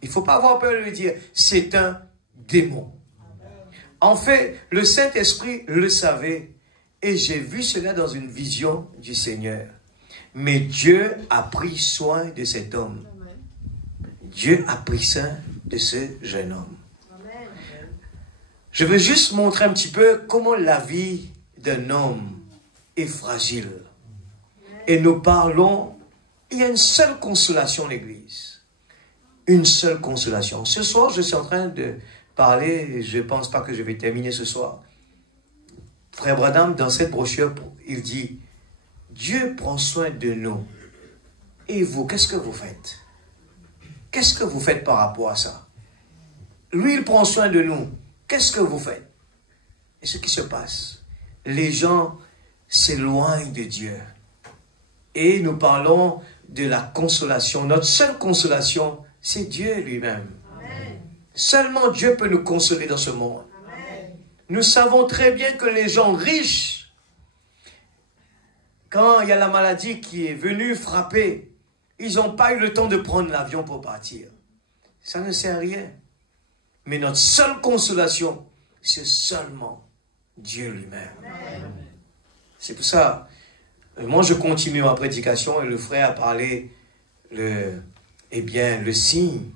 il ne faut pas avoir peur de le dire, c'est un démon. Amen. En fait, le Saint-Esprit le savait et j'ai vu cela dans une vision du Seigneur. Mais Dieu a pris soin de cet homme. Amen. Dieu a pris soin de ce jeune homme. Je veux juste montrer un petit peu comment la vie d'un homme est fragile. Et nous parlons, il y a une seule consolation, l'Église. Une seule consolation. Ce soir, je suis en train de parler, je ne pense pas que je vais terminer ce soir. Frère Branham, dans cette brochure, il dit, Dieu prend soin de nous. Et vous, qu'est-ce que vous faites? Qu'est-ce que vous faites par rapport à ça? Lui, il prend soin de nous. Qu'est-ce que vous faites? Et ce qui se passe, les gens s'éloignent de Dieu. Et nous parlons de la consolation. Notre seule consolation, c'est Dieu lui-même. Seulement Dieu peut nous consoler dans ce monde. Amen. Nous savons très bien que les gens riches, quand il y a la maladie qui est venue frapper, ils n'ont pas eu le temps de prendre l'avion pour partir. Ça ne sert à rien. Mais notre seule consolation, c'est seulement Dieu lui-même. C'est pour ça, moi je continue ma prédication et le frère a parlé, le signe.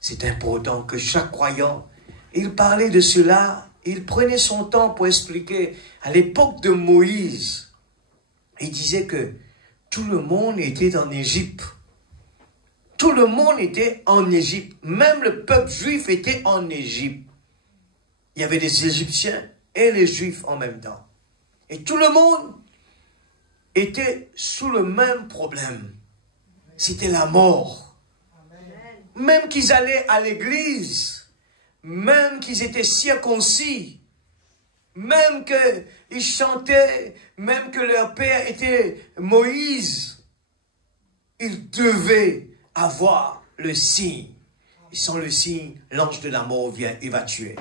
C'est important que chaque croyant, il parlait de cela, il prenait son temps pour expliquer. À l'époque de Moïse, il disait que tout le monde était en Égypte. Tout le monde était en Égypte. Même le peuple juif était en Égypte. Il y avait des Égyptiens et les Juifs en même temps. Et tout le monde était sous le même problème. C'était la mort. Même qu'ils allaient à l'église, même qu'ils étaient circoncis, même qu'ils chantaient, même que leur père était Moïse, ils devaient avoir le signe. Et sans le signe, l'ange de la mort vient et va tuer.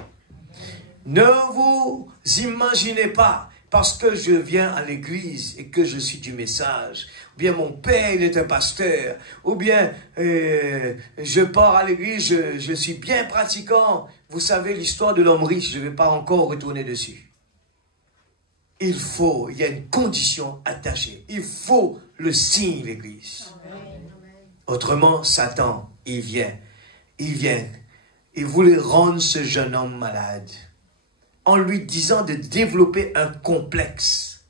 Ne vous imaginez pas, parce que je viens à l'église et que je suis du message, ou bien mon père il est un pasteur, ou bien je pars à l'église, je suis bien pratiquant. Vous savez l'histoire de l'homme riche, je ne vais pas encore retourner dessus. Il y a une condition attachée. Il faut le signe, l'église. Autrement, Satan, il vient. Il voulait rendre ce jeune homme malade en lui disant de développer un complexe.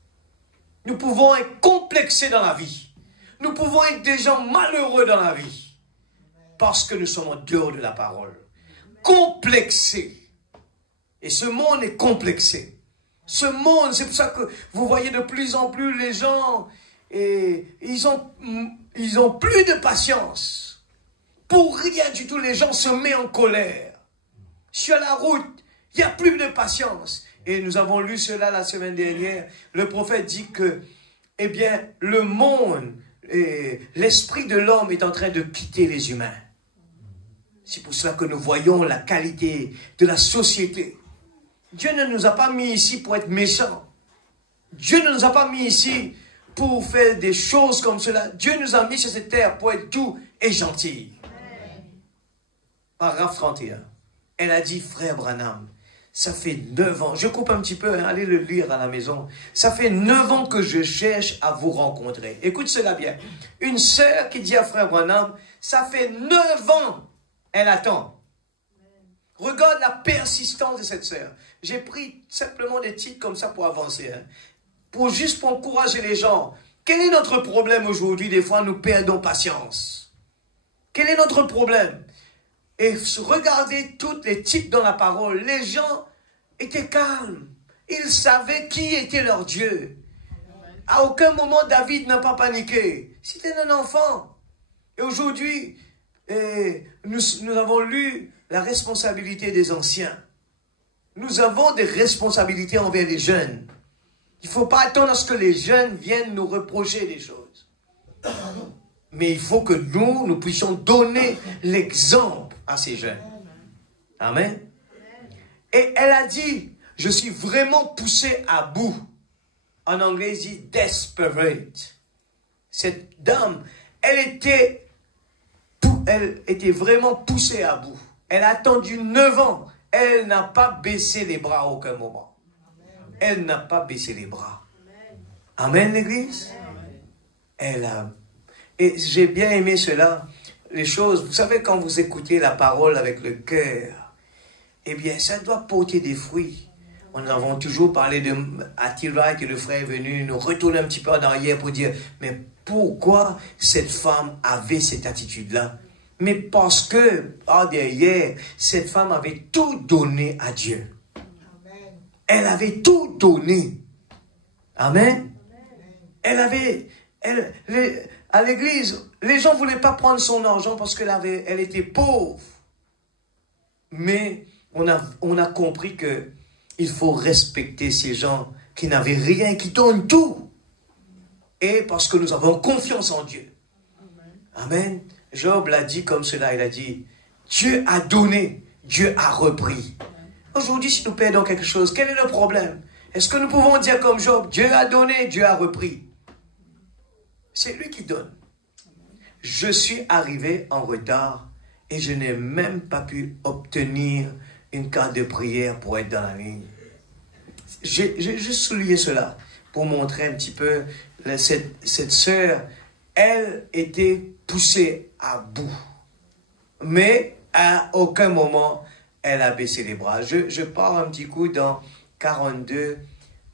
Nous pouvons être complexés dans la vie. Nous pouvons être des gens malheureux dans la vie parce que nous sommes en dehors de la parole. Complexés. Et ce monde est complexé. Ce monde, c'est pour ça que vous voyez de plus en plus les gens, et ils ont plus de patience. Pour rien du tout, les gens se mettent en colère. Sur la route, il n'y a plus de patience. Et nous avons lu cela la semaine dernière. Le prophète dit que, eh bien, le monde, l'esprit de l'homme est en train de quitter les humains. C'est pour cela que nous voyons la qualité de la société. Dieu ne nous a pas mis ici pour être méchants. Dieu ne nous a pas mis ici pour faire des choses comme cela. Dieu nous a mis sur cette terre pour être doux et gentil. Paragraphe 31. Elle a dit, frère Branham, ça fait 9 ans, je coupe un petit peu, hein, allez le lire à la maison. Ça fait 9 ans que je cherche à vous rencontrer. Écoute cela bien. Une sœur qui dit à frère Branham, ça fait 9 ans, elle attend. Regarde la persistance de cette sœur. J'ai pris simplement des titres comme ça pour avancer. Hein, pour encourager les gens. Quel est notre problème aujourd'hui? Des fois, nous perdons patience. Quel est notre problème? Et regardez tous les types dans la parole. Les gens étaient calmes. Ils savaient qui était leur Dieu. À aucun moment, David n'a pas paniqué. C'était un enfant. Et aujourd'hui, nous avons lu la responsabilité des anciens. Nous avons des responsabilités envers les jeunes. Il ne faut pas attendre à ce que les jeunes viennent nous reprocher des choses. Mais il faut que nous puissions donner l'exemple à ces jeunes. Amen. Et elle a dit, je suis vraiment poussée à bout. En anglais, il dit desperate. Cette dame, elle était vraiment poussée à bout. Elle a attendu 9 ans. Elle n'a pas baissé les bras à aucun moment. Elle n'a pas baissé les bras. Amen, l'église. Et j'ai bien aimé cela. Les choses, vous savez, quand vous écoutez la parole avec le cœur, eh bien, ça doit porter des fruits. Nous avons toujours parlé de Attila, que le frère est venu nous retourner un petit peu en arrière pour dire, mais pourquoi cette femme avait cette attitude-là? Mais parce que, derrière, cette femme avait tout donné à Dieu. Elle avait tout donné. Amen. Elle avait, à l'église, les gens ne voulaient pas prendre son argent parce elle était pauvre. Mais on a compris que il faut respecter ces gens qui n'avaient rien, qui donnent tout. Et parce que nous avons confiance en Dieu. Amen. Job l'a dit comme cela, il a dit, Dieu a donné, Dieu a repris. Aujourd'hui, si nous perdons quelque chose, quel est le problème? Est-ce que nous pouvons dire comme Job, Dieu a donné, Dieu a repris? C'est lui qui donne. Je suis arrivé en retard et je n'ai même pas pu obtenir une carte de prière pour être dans la ligne. J'ai juste souligné cela pour montrer un petit peu cette sœur. Elle était poussée à bout. Mais à aucun moment, elle a baissé les bras. Je pars un petit coup dans 42,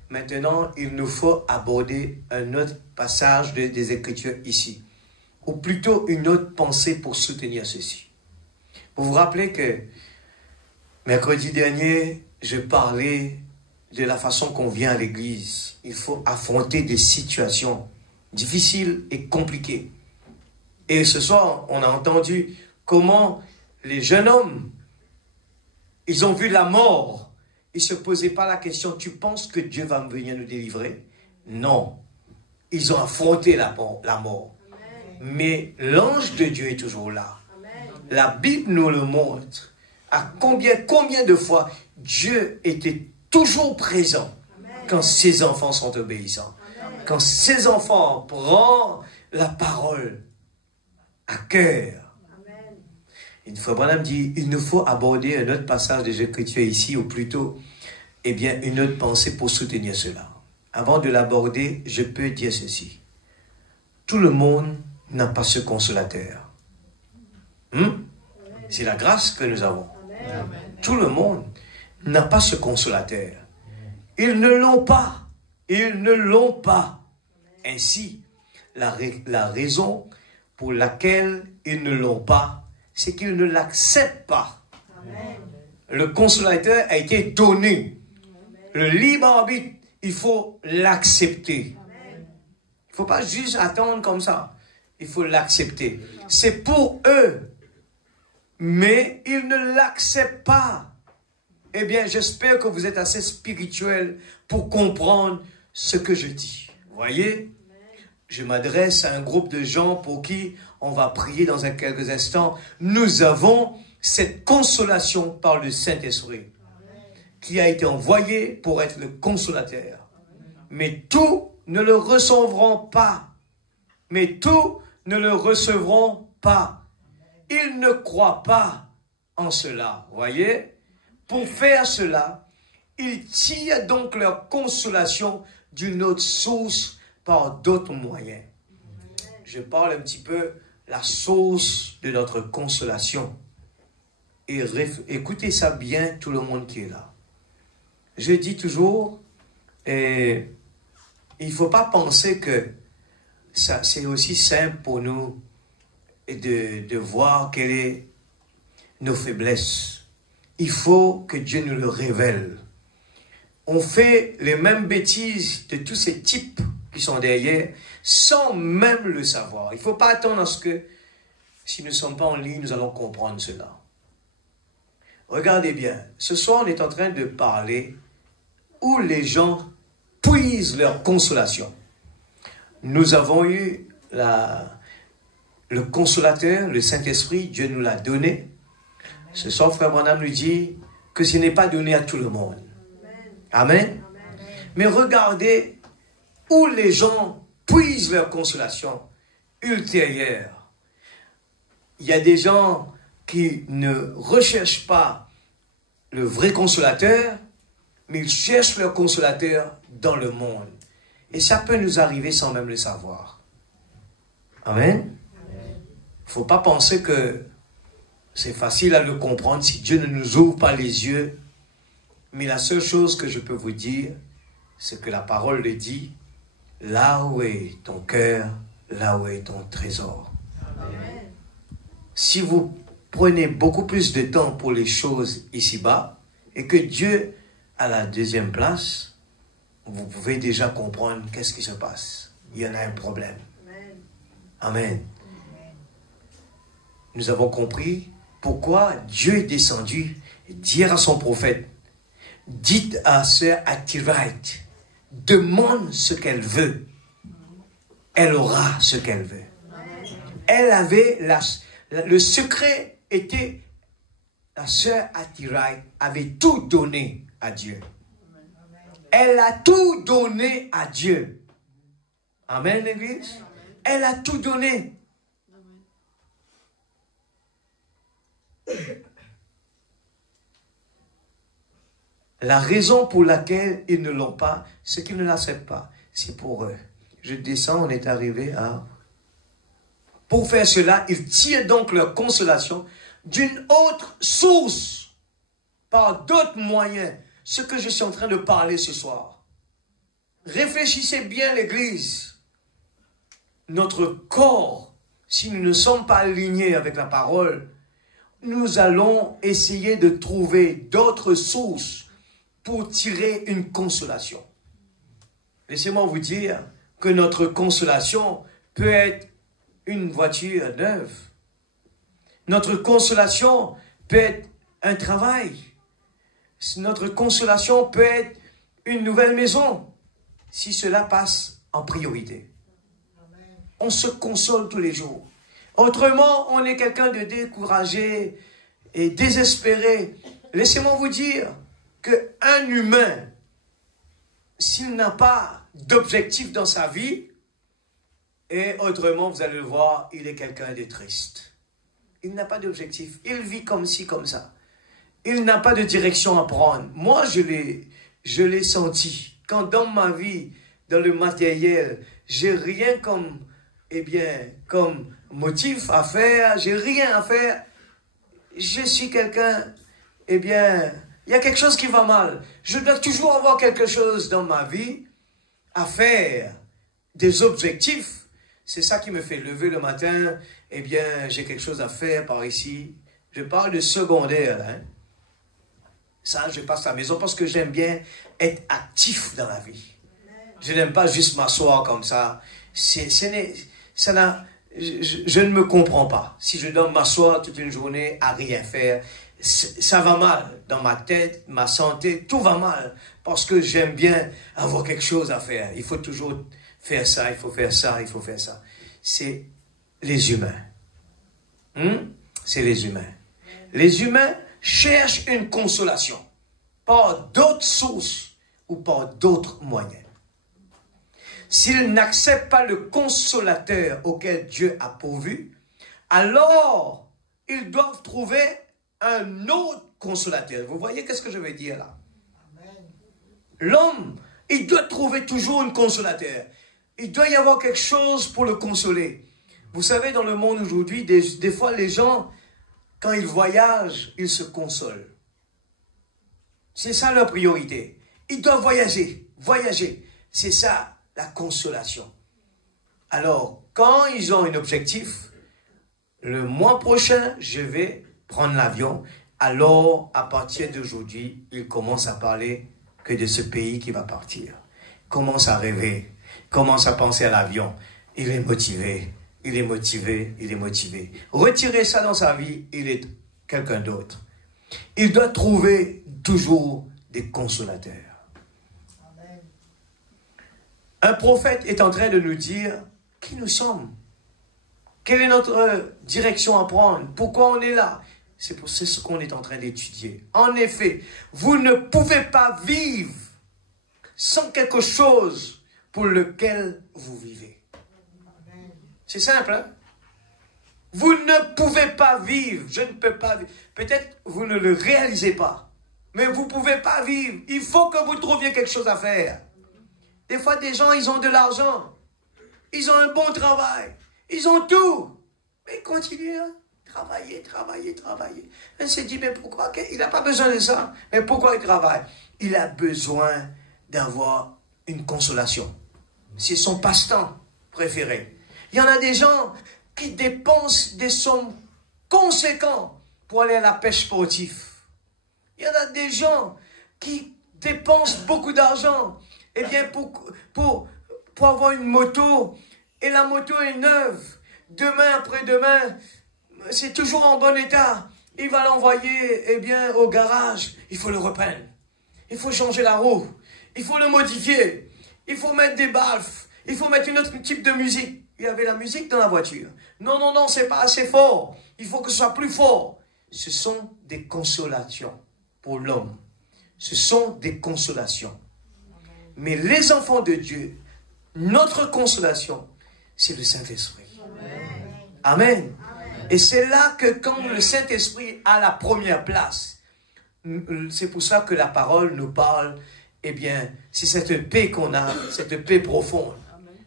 maintenant, il nous faut aborder un autre passage des Écritures ici, ou plutôt une autre pensée pour soutenir ceci. Vous vous rappelez que mercredi dernier, je parlais de la façon qu'on vient à l'église. Il faut affronter des situations difficiles et compliquées. Et ce soir, on a entendu comment les jeunes hommes, ils ont vu la mort. Ils ne se posaient pas la question, tu penses que Dieu va venir nous délivrer? Non. Ils ont affronté la mort. Amen. Mais l'ange de Dieu est toujours là. Amen. La Bible nous le montre. À combien de fois Dieu était toujours présent. Amen. Quand ses enfants sont obéissants. Amen. Quand ses enfants prennent la parole à cœur. Amen. Une fois, Branham dit, il nous faut aborder un autre passage des Écritures ici, ou plutôt, eh bien, une autre pensée pour soutenir cela. Avant de l'aborder, je peux dire ceci. Tout le monde n'a pas ce consolateur. C'est la grâce que nous avons. Amen. Tout le monde n'a pas ce consolateur. Ils ne l'ont pas. Ils ne l'ont pas. Ainsi, la raison pour laquelle ils ne l'ont pas, c'est qu'ils ne l'acceptent pas. Amen. Le consolateur a été donné. Le libre arbitre, il faut l'accepter. Il ne faut pas juste attendre comme ça. Il faut l'accepter. C'est pour eux. Mais ils ne l'acceptent pas. Eh bien, j'espère que vous êtes assez spirituel pour comprendre ce que je dis. Vous voyez? Je m'adresse à un groupe de gens pour qui on va prier dans quelques instants. Nous avons cette consolation par le Saint-Esprit qui a été envoyé pour être le consolateur. Mais tous ne le recevront pas. Mais tous ne le recevront pas. Ils ne croient pas en cela. Vous voyez? Pour faire cela, ils tirent donc leur consolation d'une autre source par d'autres moyens. Je parle un petit peu la source de notre consolation. Et écoutez ça bien, tout le monde qui est là. Je dis toujours, il ne faut pas penser que c'est aussi simple pour nous de voir quelles sont nos faiblesses. Il faut que Dieu nous le révèle. On fait les mêmes bêtises de tous ces types qui sont derrière sans même le savoir. Il ne faut pas attendre à ce que, si nous ne sommes pas en ligne, nous allons comprendre cela. Regardez bien, ce soir on est en train de parler où les gens puisent leur consolation. Nous avons eu le consolateur, le Saint-Esprit, Dieu nous l'a donné. Ce soir, Frère Branham nous dit que ce n'est pas donné à tout le monde. Amen. Amen. Mais regardez où les gens puisent leur consolation ultérieure. Il y a des gens qui ne recherchent pas le vrai consolateur, mais ils cherchent leur consolateur dans le monde. Et ça peut nous arriver sans même le savoir. Amen. Il ne faut pas penser que c'est facile à le comprendre si Dieu ne nous ouvre pas les yeux. Mais la seule chose que je peux vous dire, c'est que la parole le dit, là où est ton cœur, là où est ton trésor. Amen. Si vous prenez beaucoup plus de temps pour les choses ici-bas, et que Dieu a la deuxième place, vous pouvez déjà comprendre qu'est-ce qui se passe. Il y en a un problème. Amen. Nous avons compris pourquoi Dieu est descendu dire à son prophète, dites à sœur Attirite, demande ce qu'elle veut. Elle aura ce qu'elle veut. Elle avait le secret était, la sœur Attirite avait tout donné à Dieu. Elle a tout donné à Dieu. Amen, l'église. Elle a tout donné. La raison pour laquelle ils ne l'ont pas, c'est qu'ils ne l'acceptent pas. C'est pour eux. Je descends, on est arrivé à... Pour faire cela, ils tirent donc leur consolation d'une autre source, par d'autres moyens. Ce que je suis en train de parler ce soir. Réfléchissez bien, l'Église. Notre corps, si nous ne sommes pas alignés avec la parole, nous allons essayer de trouver d'autres sources pour tirer une consolation. Laissez-moi vous dire que notre consolation peut être une voiture neuve. Notre consolation peut être un travail. Notre consolation peut être une nouvelle maison, si cela passe en priorité. On se console tous les jours. Autrement, on est quelqu'un de découragé et désespéré. Laissez-moi vous dire qu'un humain, s'il n'a pas d'objectif dans sa vie, et autrement, vous allez le voir, il est quelqu'un de triste. Il n'a pas d'objectif. Il vit comme ci, comme ça. Il n'a pas de direction à prendre. Moi, je l'ai senti. Quand dans ma vie, dans le matériel, j'ai rien comme, comme motif à faire, j'ai rien à faire. Je suis quelqu'un, il y a quelque chose qui va mal. Je dois toujours avoir quelque chose dans ma vie à faire, des objectifs. C'est ça qui me fait lever le matin. J'ai quelque chose à faire par ici. Je parle de secondaire, hein. Ça, je passe à la maison parce que j'aime bien être actif dans la vie. Je n'aime pas juste m'asseoir comme ça. Je ne me comprends pas. Si je dois m'asseoir toute une journée à rien faire, ça va mal dans ma tête, ma santé, tout va mal. Parce que j'aime bien avoir quelque chose à faire. Il faut toujours faire ça, il faut faire ça, il faut faire ça. C'est les humains. C'est les humains. Les humains cherchent une consolation par d'autres sources ou par d'autres moyens. S'ils n'acceptent pas le consolateur auquel Dieu a pourvu, alors ils doivent trouver un autre consolateur. Vous voyez qu'est-ce que je veux dire là? L'homme, il doit trouver toujours un consolateur. Il doit y avoir quelque chose pour le consoler. Vous savez, dans le monde aujourd'hui, des fois les gens, quand ils voyagent, ils se consolent. C'est ça leur priorité. Ils doivent voyager, voyager. C'est ça, la consolation. Alors, quand ils ont un objectif, le mois prochain, je vais prendre l'avion. Alors, à partir d'aujourd'hui, ils commencent à parler que de ce pays qui va partir. Commence à rêver, commence à penser à l'avion. Il est motivé, il est motivé, il est motivé. Retirez ça dans sa vie, il est quelqu'un d'autre. Il doit trouver toujours des consolateurs. Amen. Un prophète est en train de nous dire qui nous sommes. Quelle est notre direction à prendre? Pourquoi on est là? C'est ce qu'on est en train d'étudier. En effet, vous ne pouvez pas vivre sans quelque chose pour lequel vous vivez. C'est simple, hein? Vous ne pouvez pas vivre. Je ne peux pas vivre. Peut-être vous ne le réalisez pas. Mais vous ne pouvez pas vivre. Il faut que vous trouviez quelque chose à faire. Des fois, des gens, ils ont de l'argent. Ils ont un bon travail. Ils ont tout. Mais ils continuent, hein? Travailler, travailler, travailler. Elle s'est dit, mais pourquoi? Il n'a pas besoin de ça. Mais pourquoi il travaille? Il a besoin d'avoir une consolation. C'est son passe-temps préféré. Il y en a des gens qui dépensent des sommes conséquentes pour aller à la pêche sportive. Il y en a des gens qui dépensent beaucoup d'argent pour avoir une moto. Et la moto est neuve. Demain, après-demain, c'est toujours en bon état. Il va l'envoyer au garage. Il faut le repeindre. Il faut changer la roue. Il faut le modifier. Il faut mettre des balfes. Il faut mettre un autre type de musique. Il y avait la musique dans la voiture. Non, non, non, c'est pas assez fort. Il faut que ce soit plus fort. Ce sont des consolations pour l'homme. Ce sont des consolations. Mais les enfants de Dieu, notre consolation, c'est le Saint-Esprit. Amen. Et c'est là que quand le Saint-Esprit a la première place, c'est pour ça que la parole nous parle, c'est cette paix qu'on a, cette paix profonde.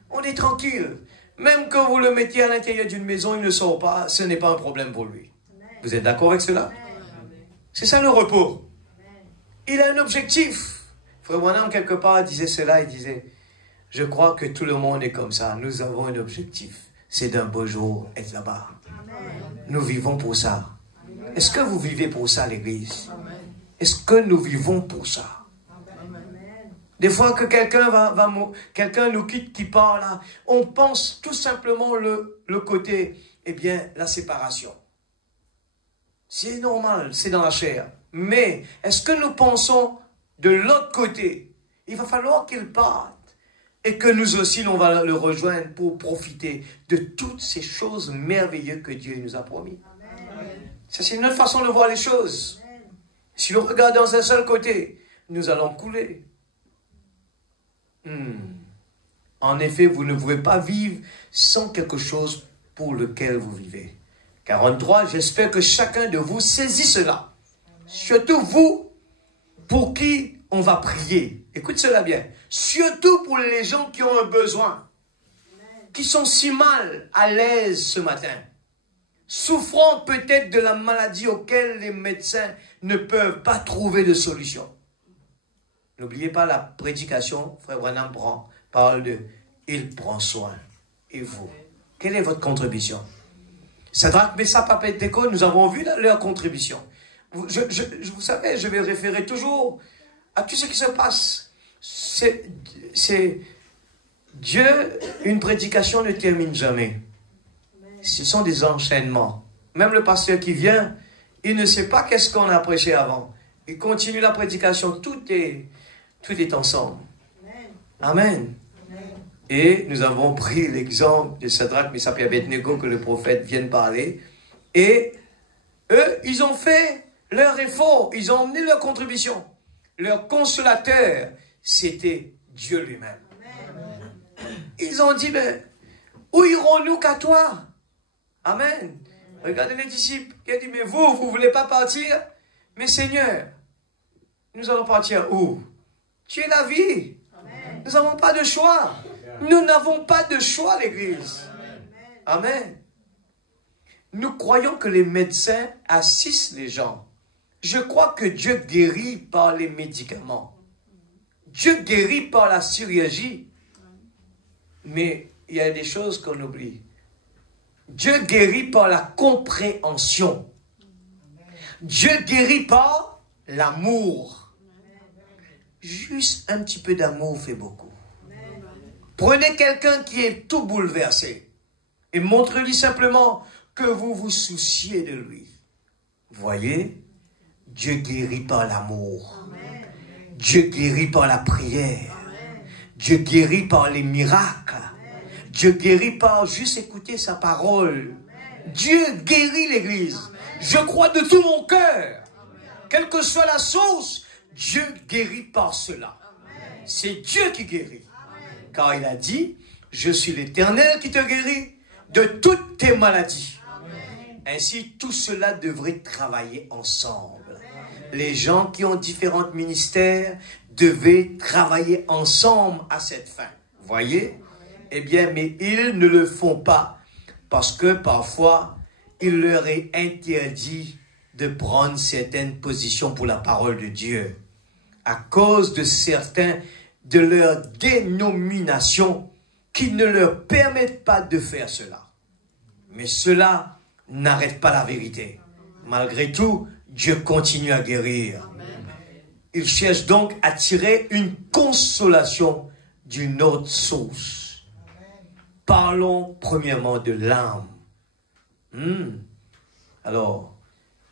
On est tranquille. Même quand vous le mettiez à l'intérieur d'une maison, il ne sort pas, ce n'est pas un problème pour lui. Vous êtes d'accord avec cela? C'est ça le repos. Il a un objectif. Frère Branham, quelque part, disait cela, il disait, Je crois que tout le monde est comme ça. Nous avons un objectif. C'est d'un beau jour être là-bas. Nous vivons pour ça. Est-ce que vous vivez pour ça, l'église? Est-ce que nous vivons pour ça? Des fois que quelqu'un nous quitte, qui part là, on pense tout simplement le côté, eh bien, la séparation. C'est normal, c'est dans la chair. Mais est-ce que nous pensons de l'autre côté? Il va falloir qu'il parte et que nous aussi, on va le rejoindre pour profiter de toutes ces choses merveilleuses que Dieu nous a promis. Ça, c'est une autre façon de voir les choses. Si on regarde dans un seul côté, nous allons couler. En effet, vous ne pouvez pas vivre sans quelque chose pour lequel vous vivez. 43, j'espère que chacun de vous saisit cela. Surtout vous, pour qui on va prier. Écoute cela bien. Surtout pour les gens qui ont un besoin, qui sont si mal à l'aise ce matin, souffrant peut-être de la maladie auquel les médecins ne peuvent pas trouver de solution. N'oubliez pas la prédication, frère Branham parle de « Il prend soin ». Et vous, quelle est votre contribution? Shadrach, Meshach, Abednego, nous avons vu leur contribution. Vous savez, je vais référer toujours à tout ce qui se passe. C'est Dieu, une prédication ne termine jamais. Ce sont des enchaînements. Même le pasteur qui vient, il ne sait pas qu'est-ce qu'on a prêché avant. Il continue la prédication, tout est ensemble. Amen. Et nous avons pris l'exemple de Shadrach, Meshach et Abednego que le prophète vient de parler. Et eux, ils ont fait leur effort, ils ont emmené leur contribution. Leur consolateur, c'était Dieu lui-même. Ils ont dit, ben, où irons-nous qu'à toi? Amen. Regardez les disciples. Il a dit, mais vous ne voulez pas partir? Mais Seigneur, nous allons partir où? Tu es la vie. Nous n'avons pas de choix. Nous n'avons pas de choix, l'Église. Amen. Nous croyons que les médecins assistent les gens. Je crois que Dieu guérit par les médicaments. Dieu guérit par la chirurgie. Mais il y a des choses qu'on oublie. Dieu guérit par la compréhension. Dieu guérit par l'amour. Juste un petit peu d'amour fait beaucoup. Prenez quelqu'un qui est tout bouleversé et montrez-lui simplement que vous vous souciez de lui. Voyez, Dieu guérit par l'amour. Dieu guérit par la prière. Dieu guérit par les miracles. Dieu guérit par juste écouter sa parole. Dieu guérit l'Église. Je crois de tout mon cœur. Quelle que soit la source, Dieu guérit par cela. C'est Dieu qui guérit. Car il a dit, je suis l'Éternel qui te guérit de toutes tes maladies. Ainsi, tout cela devrait travailler ensemble. Les gens qui ont différents ministères devaient travailler ensemble à cette fin. Voyez? Eh bien, mais ils ne le font pas parce que parfois, il leur est interdit de prendre certaines positions pour la parole de Dieu. À cause de certains de leur dénomination qui ne leur permettent pas de faire cela. Mais cela n'arrête pas la vérité. Malgré tout, Dieu continue à guérir. Il cherche donc à tirer une consolation d'une autre source. Parlons premièrement de l'âme. Alors,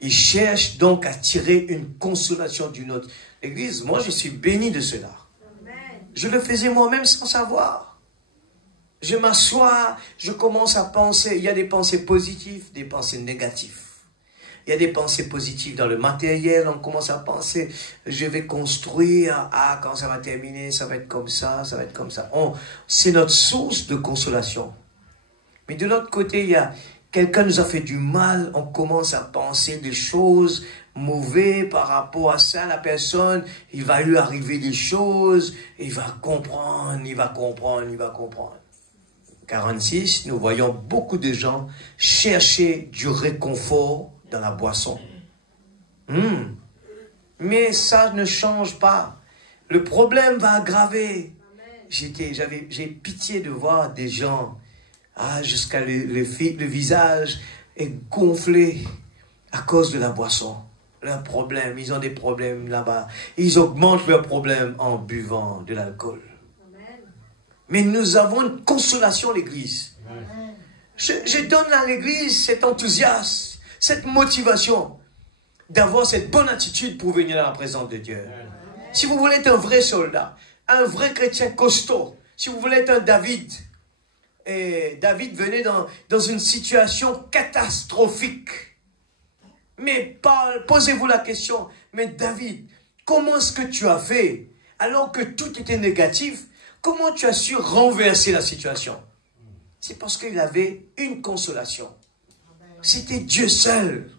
il cherche donc à tirer une consolation d'une autre. L'Église, moi je suis béni de cela. Je le faisais moi-même sans savoir. Je m'assois, je commence à penser. Il y a des pensées positives, des pensées négatives. Il y a des pensées positives dans le matériel. On commence à penser, je vais construire. Ah, quand ça va terminer, ça va être comme ça, ça va être comme ça. C'est notre source de consolation. Mais de l'autre côté, il y a quelqu'un nous a fait du mal. On commence à penser des choses mauvais par rapport à ça, la personne, il va lui arriver des choses, il va comprendre, il va comprendre, il va comprendre. 46, nous voyons beaucoup de gens chercher du réconfort dans la boisson. Mais ça ne change pas. Le problème va aggraver. j'ai pitié de voir des gens, jusqu'à le visage est gonflé à cause de la boisson. Leurs problèmes, ils ont des problèmes là-bas. Ils augmentent leurs problèmes en buvant de l'alcool. Mais nous avons une consolation, l'Église. Je donne à l'Église cet enthousiasme, cette motivation d'avoir cette bonne attitude pour venir dans la présence de Dieu. Si vous voulez être un vrai soldat, un vrai chrétien costaud, si vous voulez être un David, et David venait dans une situation catastrophique. Mais posez-vous la question, mais David, comment est-ce que tu as fait, alors que tout était négatif, comment tu as su renverser la situation? C'est parce qu'il avait une consolation. C'était Dieu seul.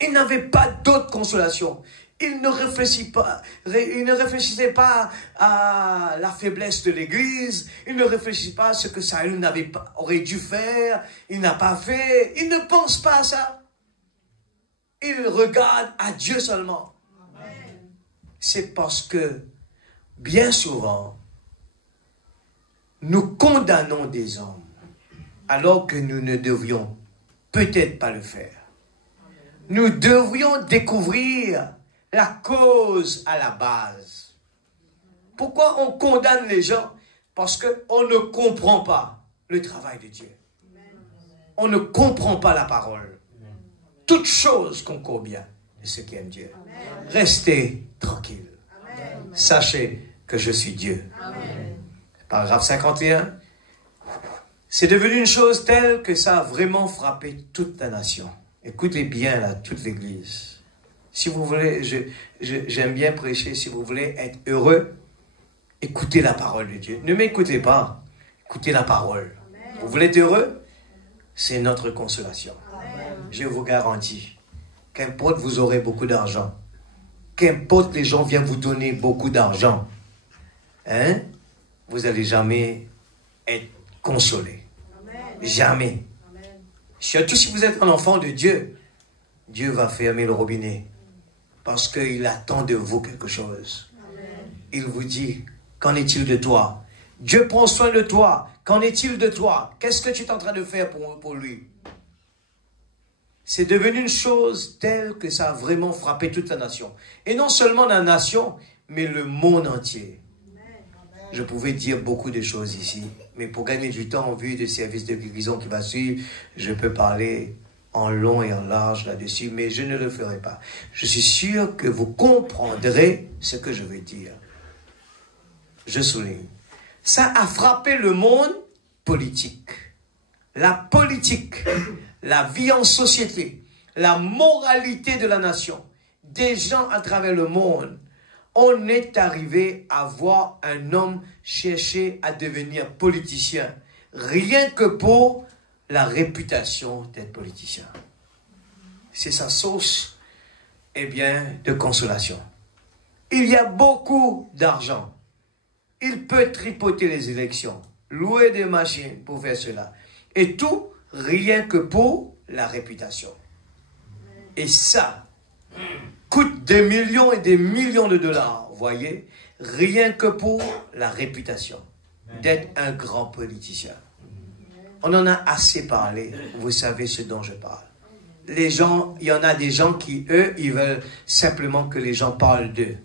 Il n'avait pas d'autre consolation. Il ne réfléchissait pas à la faiblesse de l'Église. Il ne réfléchissait pas à ce que Saül aurait dû faire. Il n'a pas fait. Il ne pense pas à ça. Il regarde à Dieu seulement. C'est parce que, bien souvent, nous condamnons des hommes alors que nous ne devions peut-être pas le faire. Nous devrions découvrir la cause à la base. Pourquoi on condamne les gens? Parce qu'on ne comprend pas le travail de Dieu. On ne comprend pas la parole. Toute chose concourt bien de ceux qui aiment Dieu. Restez tranquille. Sachez que je suis Dieu. Paragraphe 51. C'est devenu une chose telle que ça a vraiment frappé toute la nation. Écoutez bien là, toute l'Église. Si vous voulez, j'aime bien prêcher, si vous voulez être heureux, écoutez la parole de Dieu. Ne m'écoutez pas, écoutez la parole. Vous voulez être heureux? C'est notre consolation. Je vous garantis, qu'importe vous aurez beaucoup d'argent, qu'importe les gens viennent vous donner beaucoup d'argent, vous n'allez jamais être consolé. Jamais. Surtout si vous êtes un enfant de Dieu, Dieu va fermer le robinet parce qu'il attend de vous quelque chose. Il vous dit, qu'en est-il de toi? Dieu prend soin de toi. Qu'en est-il de toi? Qu'est-ce que tu es en train de faire pour lui? C'est devenu une chose telle que ça a vraiment frappé toute la nation. Et non seulement la nation, mais le monde entier. Je pouvais dire beaucoup de choses ici, mais pour gagner du temps en vue du service de guérison qui va suivre, je peux parler en long et en large là-dessus, mais je ne le ferai pas. Je suis sûr que vous comprendrez ce que je veux dire. Je souligne. Ça a frappé le monde politique. La politique, la vie en société, la moralité de la nation, des gens à travers le monde. On est arrivé à voir un homme chercher à devenir politicien, rien que pour la réputation d'être politicien. C'est sa source, de consolation. Il y a beaucoup d'argent. Il peut tripoter les élections, louer des machines pour faire cela. Et tout, rien que pour la réputation. Et ça coûte des millions et des millions de dollars, voyez, rien que pour la réputation d'être un grand politicien. On en a assez parlé, vous savez ce dont je parle. Les gens, il y en a des gens qui, eux, ils veulent simplement que les gens parlent d'eux.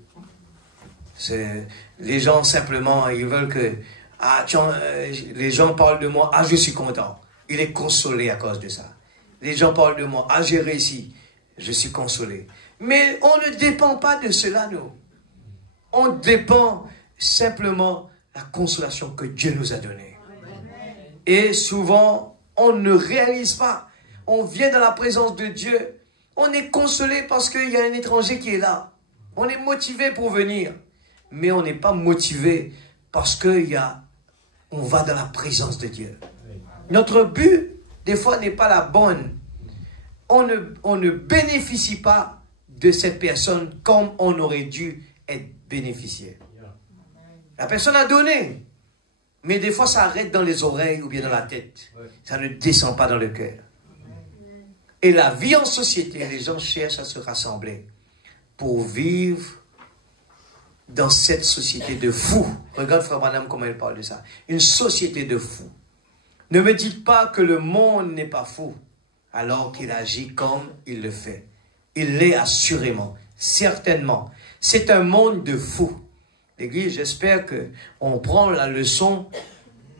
Les gens, simplement, ils veulent que les gens parlent de moi, je suis content. Il est consolé à cause de ça. Les gens parlent de moi, j'ai réussi, je suis consolé. Mais on ne dépend pas de cela, nous. On dépend simplement de la consolation que Dieu nous a donnée. Et souvent, on ne réalise pas. On vient dans la présence de Dieu. On est consolé parce qu'il y a un étranger qui est là. On est motivé pour venir. Mais on n'est pas motivé parce qu'on va dans la présence de Dieu. Notre but, des fois, n'est pas la bonne. On ne bénéficie pas de cette personne comme on aurait dû être bénéficié. La personne a donné, mais des fois ça arrête dans les oreilles ou bien dans la tête. Ça ne descend pas dans le cœur. Et la vie en société, les gens cherchent à se rassembler pour vivre dans cette société de fous. Regarde Frère Branham comment il parle de ça. Une société de fous. Ne me dites pas que le monde n'est pas fou, alors qu'il agit comme il le fait. Il l'est assurément, certainement. C'est un monde de fous. L'Église, j'espère qu'on prend la leçon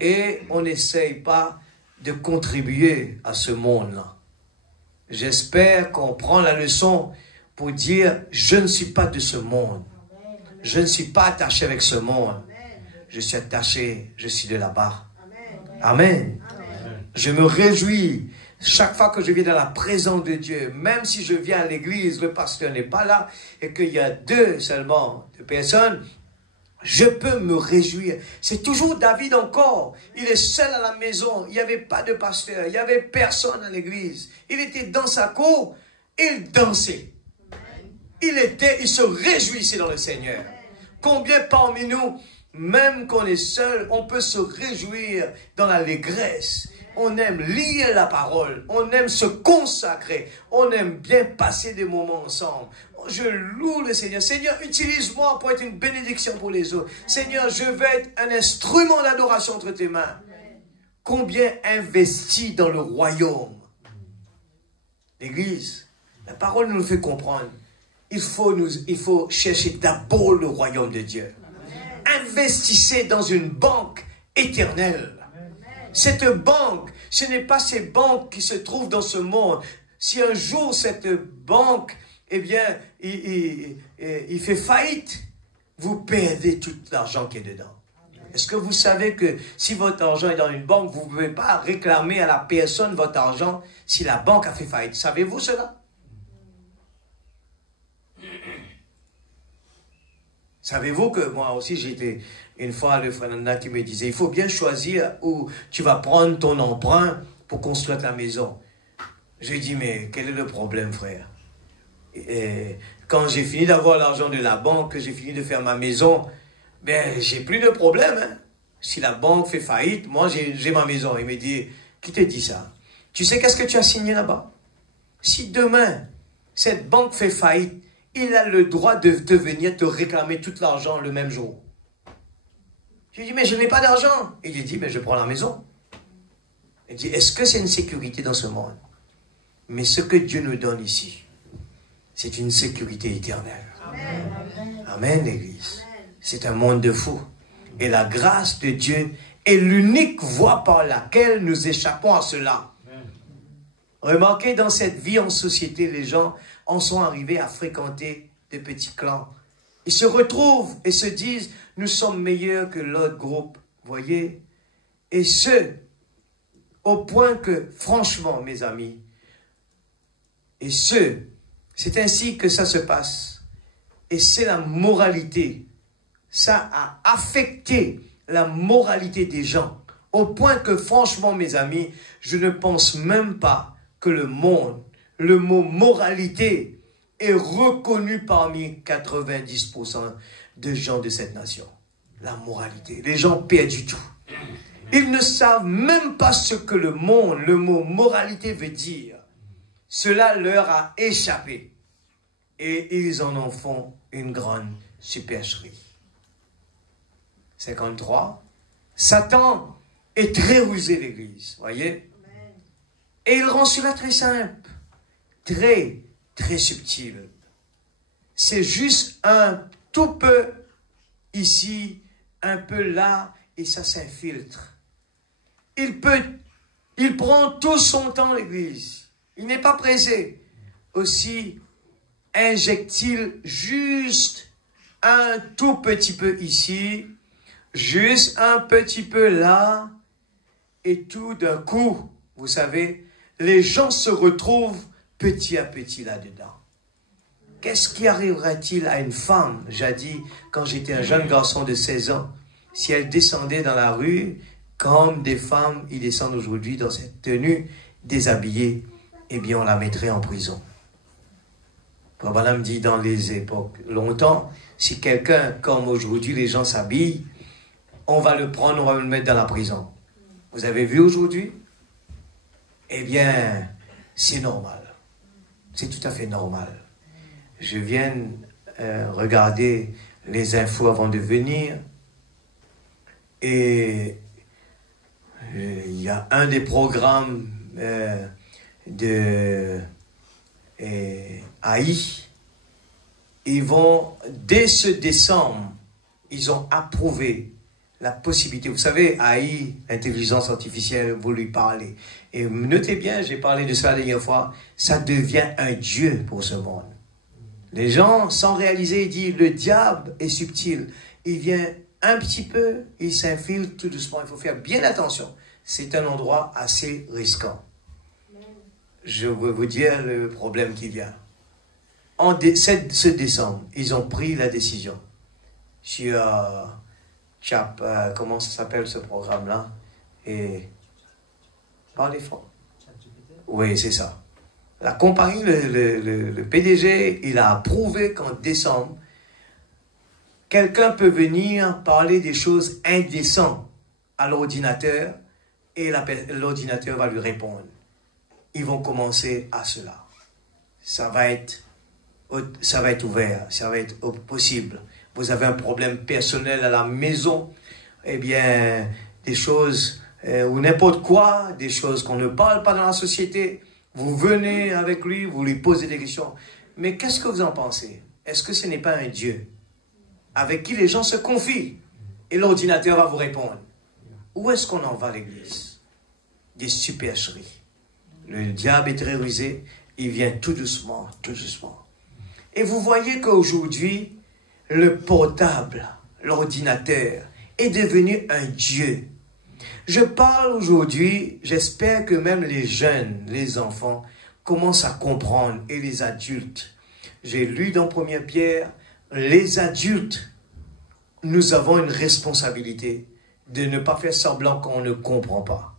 et on n'essaye pas de contribuer à ce monde-là. J'espère qu'on prend la leçon pour dire, je ne suis pas de ce monde. Je ne suis pas attaché avec ce monde. Je suis attaché, je suis de là-bas. Amen. Je me réjouis chaque fois que je viens dans la présence de Dieu. Même si je viens à l'église, le pasteur n'est pas là et qu'il y a seulement deux personnes, je peux me réjouir. C'est toujours David encore. Il est seul à la maison. Il n'y avait pas de pasteur. Il n'y avait personne à l'église. Il était dans sa cour. Il dansait. Il se réjouissait dans le Seigneur. Combien parmi nous, même qu'on est seul, on peut se réjouir dans l'allégresse. On aime lire la parole. On aime se consacrer. On aime bien passer des moments ensemble. Je loue le Seigneur. Seigneur, utilise-moi pour être une bénédiction pour les autres. Seigneur, je veux être un instrument d'adoration entre tes mains. Combien investi dans le royaume. L'Église, la parole nous le fait comprendre. Il faut chercher d'abord le royaume de Dieu. Investissez dans une banque éternelle. Cette banque, ce n'est pas ces banques qui se trouvent dans ce monde. Si un jour cette banque, eh bien, il fait faillite, vous perdez tout l'argent qui est dedans. Est-ce que vous savez que si votre argent est dans une banque, vous ne pouvez pas réclamer à la personne votre argent si la banque a fait faillite? Savez-vous cela? Savez-vous que moi aussi j'étais une fois le frère Nanda qui me disait il faut bien choisir où tu vas prendre ton emprunt pour construire ta maison. Je lui ai dit mais quel est le problème frère? Et quand j'ai fini d'avoir l'argent de la banque, que j'ai fini de faire ma maison, ben j'ai plus de problème. Hein. Si la banque fait faillite, moi j'ai ma maison. Il me dit qui te dit ça? Tu sais qu'est-ce que tu as signé là-bas? Si demain cette banque fait faillite, il a le droit de venir te réclamer tout l'argent le même jour. Je lui dis, mais je n'ai pas d'argent. Il dit, mais je prends la maison. Il dit, est-ce que c'est une sécurité dans ce monde? Mais ce que Dieu nous donne ici, c'est une sécurité éternelle. Amen, Amen l'Église. C'est un monde de fous. Et la grâce de Dieu est l'unique voie par laquelle nous échappons à cela. Remarquez, dans cette vie en société, les gens en sont arrivés à fréquenter des petits clans. Ils se retrouvent et se disent, nous sommes meilleurs que l'autre groupe, voyez. Et ce, au point que, franchement, mes amis, c'est ainsi que ça se passe. Et c'est la moralité. Ça a affecté la moralité des gens. Au point que, franchement, mes amis, je ne pense même pas que le monde, le mot moralité est reconnu parmi 90% de gens de cette nation. La moralité. Les gens perdent du tout. Ils ne savent même pas ce que le mot moralité veut dire. Cela leur a échappé. Et ils en font une grande supercherie. 53. Satan est très rusé, l'Église. Voyez? Et il rend cela très simple, très, très subtil. C'est juste un tout peu ici, un peu là, et ça s'infiltre. Il prend tout son temps, l'Église. Il n'est pas pressé. Aussi, injecte-t-il juste un tout petit peu ici, juste un petit peu là, et tout d'un coup, vous savez, les gens se retrouvent petit à petit là-dedans. Qu'est-ce qui arriverait-il à une femme, jadis, quand j'étais un jeune garçon de 16 ans, si elle descendait dans la rue, comme des femmes y descendent aujourd'hui dans cette tenue déshabillée, eh bien on la mettrait en prison. Voilà me dit dans les époques longtemps, si quelqu'un, comme aujourd'hui les gens s'habillent, on va le prendre, on va le mettre dans la prison. Vous avez vu aujourd'hui? Eh bien, c'est normal. C'est tout à fait normal. Je viens regarder les infos avant de venir. Et il y a un des programmes de AI. Ils vont, dès ce décembre, ils ont approuvé la possibilité. Vous savez, AI, intelligence artificielle, vous lui parlez. Et notez bien, j'ai parlé de ça la dernière fois, ça devient un dieu pour ce monde. Les gens, sans réaliser, ils disent, le diable est subtil. Il vient un petit peu, il s'infiltre tout doucement. Il faut faire bien attention. C'est un endroit assez risquant. Je veux vous dire le problème qui vient. Ce décembre, ils ont pris la décision sur comment ça s'appelle ce programme-là? Et parlez fort. Oui, c'est ça. La compagnie, le PDG, il a approuvé qu'en décembre, quelqu'un peut venir parler des choses indécentes à l'ordinateur et l'ordinateur va lui répondre. Ils vont commencer à cela. Ça va être ouvert, ça va être possible. Vous avez un problème personnel à la maison, eh bien, des choses, ou n'importe quoi, des choses qu'on ne parle pas dans la société, vous venez avec lui, vous lui posez des questions. Mais qu'est-ce que vous en pensez? Est-ce que ce n'est pas un Dieu avec qui les gens se confient et l'ordinateur va vous répondre? Où est-ce qu'on en va à l'église? Des supercheries. Le diable est très rusé, il vient tout doucement, tout doucement. Et vous voyez qu'aujourd'hui, le portable, l'ordinateur, est devenu un dieu. Je parle aujourd'hui, j'espère que même les jeunes, les enfants, commencent à comprendre, et les adultes. J'ai lu dans 1 Pierre, les adultes, nous avons une responsabilité de ne pas faire semblant qu'on ne comprend pas.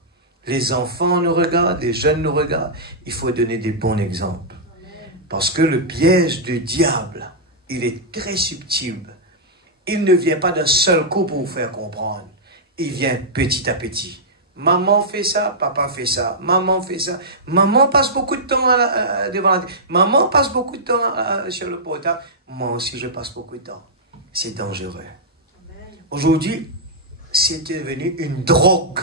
Les enfants nous regardent, les jeunes nous regardent, il faut donner des bons exemples. Parce que le piège du diable, il est très subtil. Il ne vient pas d'un seul coup pour vous faire comprendre. Il vient petit à petit. Maman fait ça, papa fait ça, maman fait ça. Maman passe beaucoup de temps devant la télé. Maman passe beaucoup de temps sur le portable. Moi aussi, je passe beaucoup de temps. C'est dangereux. Aujourd'hui, c'est devenu une drogue.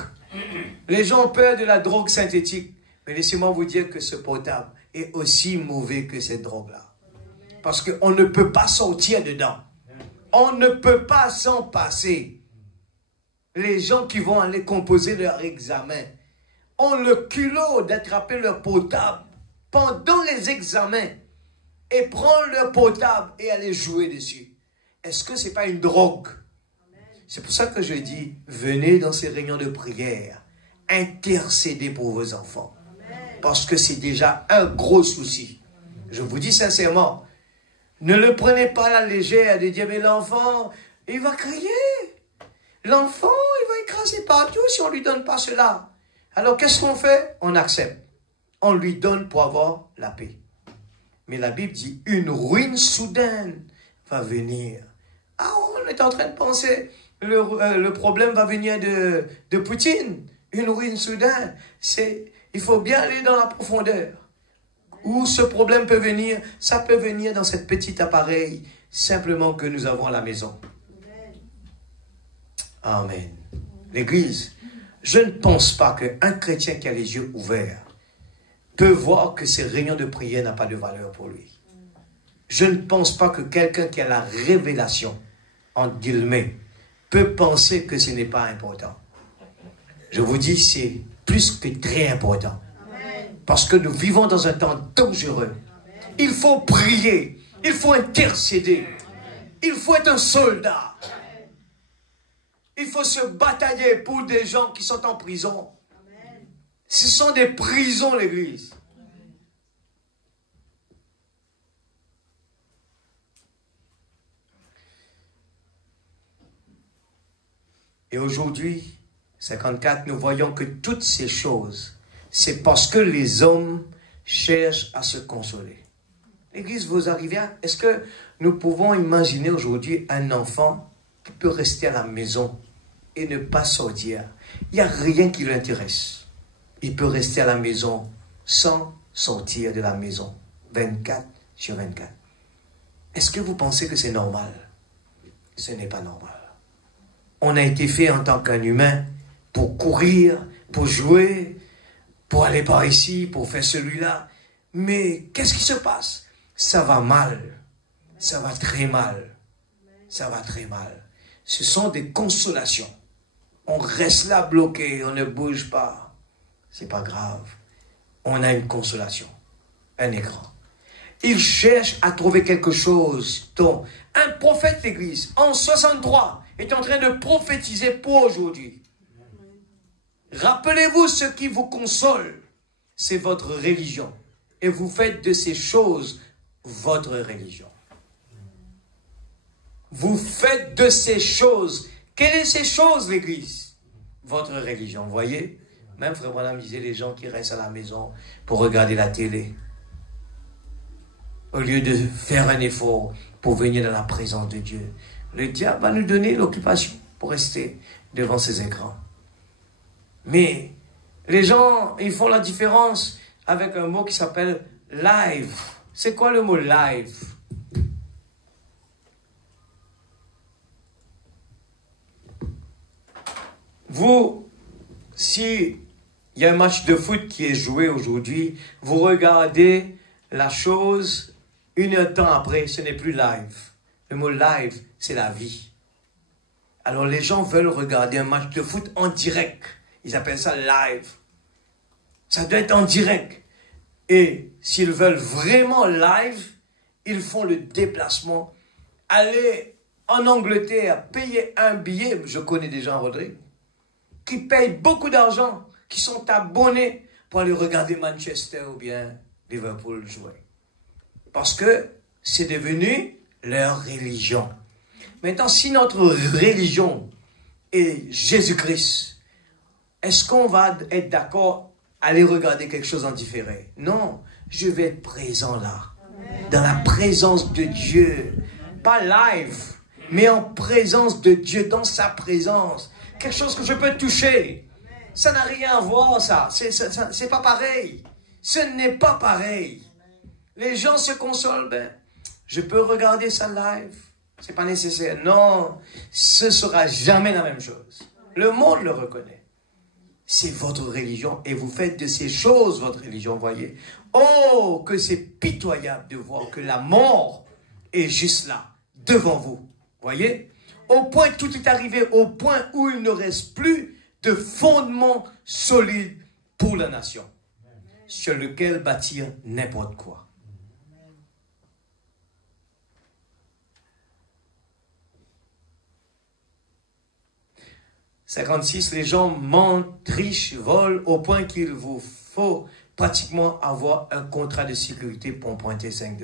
Les gens ont peur de la drogue synthétique. Mais laissez-moi vous dire que ce portable est aussi mauvais que cette drogue-là. Parce qu'on ne peut pas sortir dedans. On ne peut pas s'en passer. Les gens qui vont aller composer leur examen ont le culot d'attraper leur portable pendant les examens et prendre leur portable et aller jouer dessus. Est-ce que ce n'est pas une drogue? C'est pour ça que je dis, venez dans ces réunions de prière, intercédez pour vos enfants. Parce que c'est déjà un gros souci. Je vous dis sincèrement, ne le prenez pas à la légère de dire, mais l'enfant, il va crier. L'enfant, il va écraser partout si on ne lui donne pas cela. Alors, qu'est-ce qu'on fait? On accepte. On lui donne pour avoir la paix. Mais la Bible dit, une ruine soudaine va venir. Ah, on est en train de penser, le problème va venir de Poutine. Une ruine soudaine. Il faut bien aller dans la profondeur. Où ce problème peut venir, ça peut venir dans cet petit appareil simplement que nous avons à la maison. Amen. L'Église, je ne pense pas qu'un chrétien qui a les yeux ouverts peut voir que ces réunions de prière n'ont pas de valeur pour lui. Je ne pense pas que quelqu'un qui a la révélation, entre guillemets, peut penser que ce n'est pas important. Je vous dis, c'est plus que très important. Parce que nous vivons dans un temps dangereux. Il faut prier. Il faut intercéder. Il faut être un soldat. Il faut se batailler pour des gens qui sont en prison. Ce sont des prisons, l'Église. Et aujourd'hui, 54, nous voyons que toutes ces choses, c'est parce que les hommes cherchent à se consoler. L'Église, vous arrivez à... Est-ce que nous pouvons imaginer aujourd'hui un enfant qui peut rester à la maison et ne pas sortir? Il n'y a rien qui l'intéresse. Il peut rester à la maison sans sortir de la maison 24 sur 24. Est-ce que vous pensez que c'est normal? Ce n'est pas normal. On a été fait en tant qu'un humain pour courir, pour jouer, pour aller par ici, pour faire celui-là. Mais qu'est-ce qui se passe? Ça va mal. Ça va très mal. Ça va très mal. Ce sont des consolations. On reste là bloqué, on ne bouge pas. C'est pas grave. On a une consolation, un écran. Il cherche à trouver quelque chose dont un prophète d'église en 63 est en train de prophétiser pour aujourd'hui. Rappelez-vous ce qui vous console, c'est votre religion. Et vous faites de ces choses votre religion. Vous faites de ces choses. Quelles sont ces choses, l'église? Votre religion, voyez? Même Frère Branham disait les gens qui restent à la maison pour regarder la télé. Au lieu de faire un effort pour venir dans la présence de Dieu. Le diable va nous donner l'occupation pour rester devant ces écrans. Mais les gens, ils font la différence avec un mot qui s'appelle live. C'est quoi le mot live? Vous, si il y a un match de foot qui est joué aujourd'hui, vous regardez la chose une heure de temps après, ce n'est plus live. Le mot live, c'est la vie. Alors les gens veulent regarder un match de foot en direct. Ils appellent ça live. Ça doit être en direct. Et s'ils veulent vraiment live, ils font le déplacement. Aller en Angleterre, payer un billet. Je connais des gens, Rodrigue, qui payent beaucoup d'argent, qui sont abonnés pour aller regarder Manchester ou bien Liverpool jouer. Parce que c'est devenu leur religion. Maintenant, si notre religion est Jésus-Christ, est-ce qu'on va être d'accord à aller regarder quelque chose en différé? Non, je vais être présent là, dans la présence de Dieu. Pas live, mais en présence de Dieu, dans sa présence. Quelque chose que je peux toucher. Ça n'a rien à voir, ça. C'est pas pareil. Ce n'est pas pareil. Les gens se consolent, ben, je peux regarder ça live. C'est pas nécessaire. Non, ce sera jamais la même chose. Le monde le reconnaît. C'est votre religion et vous faites de ces choses votre religion, voyez. Oh, que c'est pitoyable de voir que la mort est juste là, devant vous. Voyez? Au point, tout est arrivé au point où il ne reste plus de fondement solide pour la nation, sur lequel bâtir n'importe quoi. « 56, les gens mentent, trichent, volent, au point qu'il vous faut pratiquement avoir un contrat de sécurité pour pointer $5.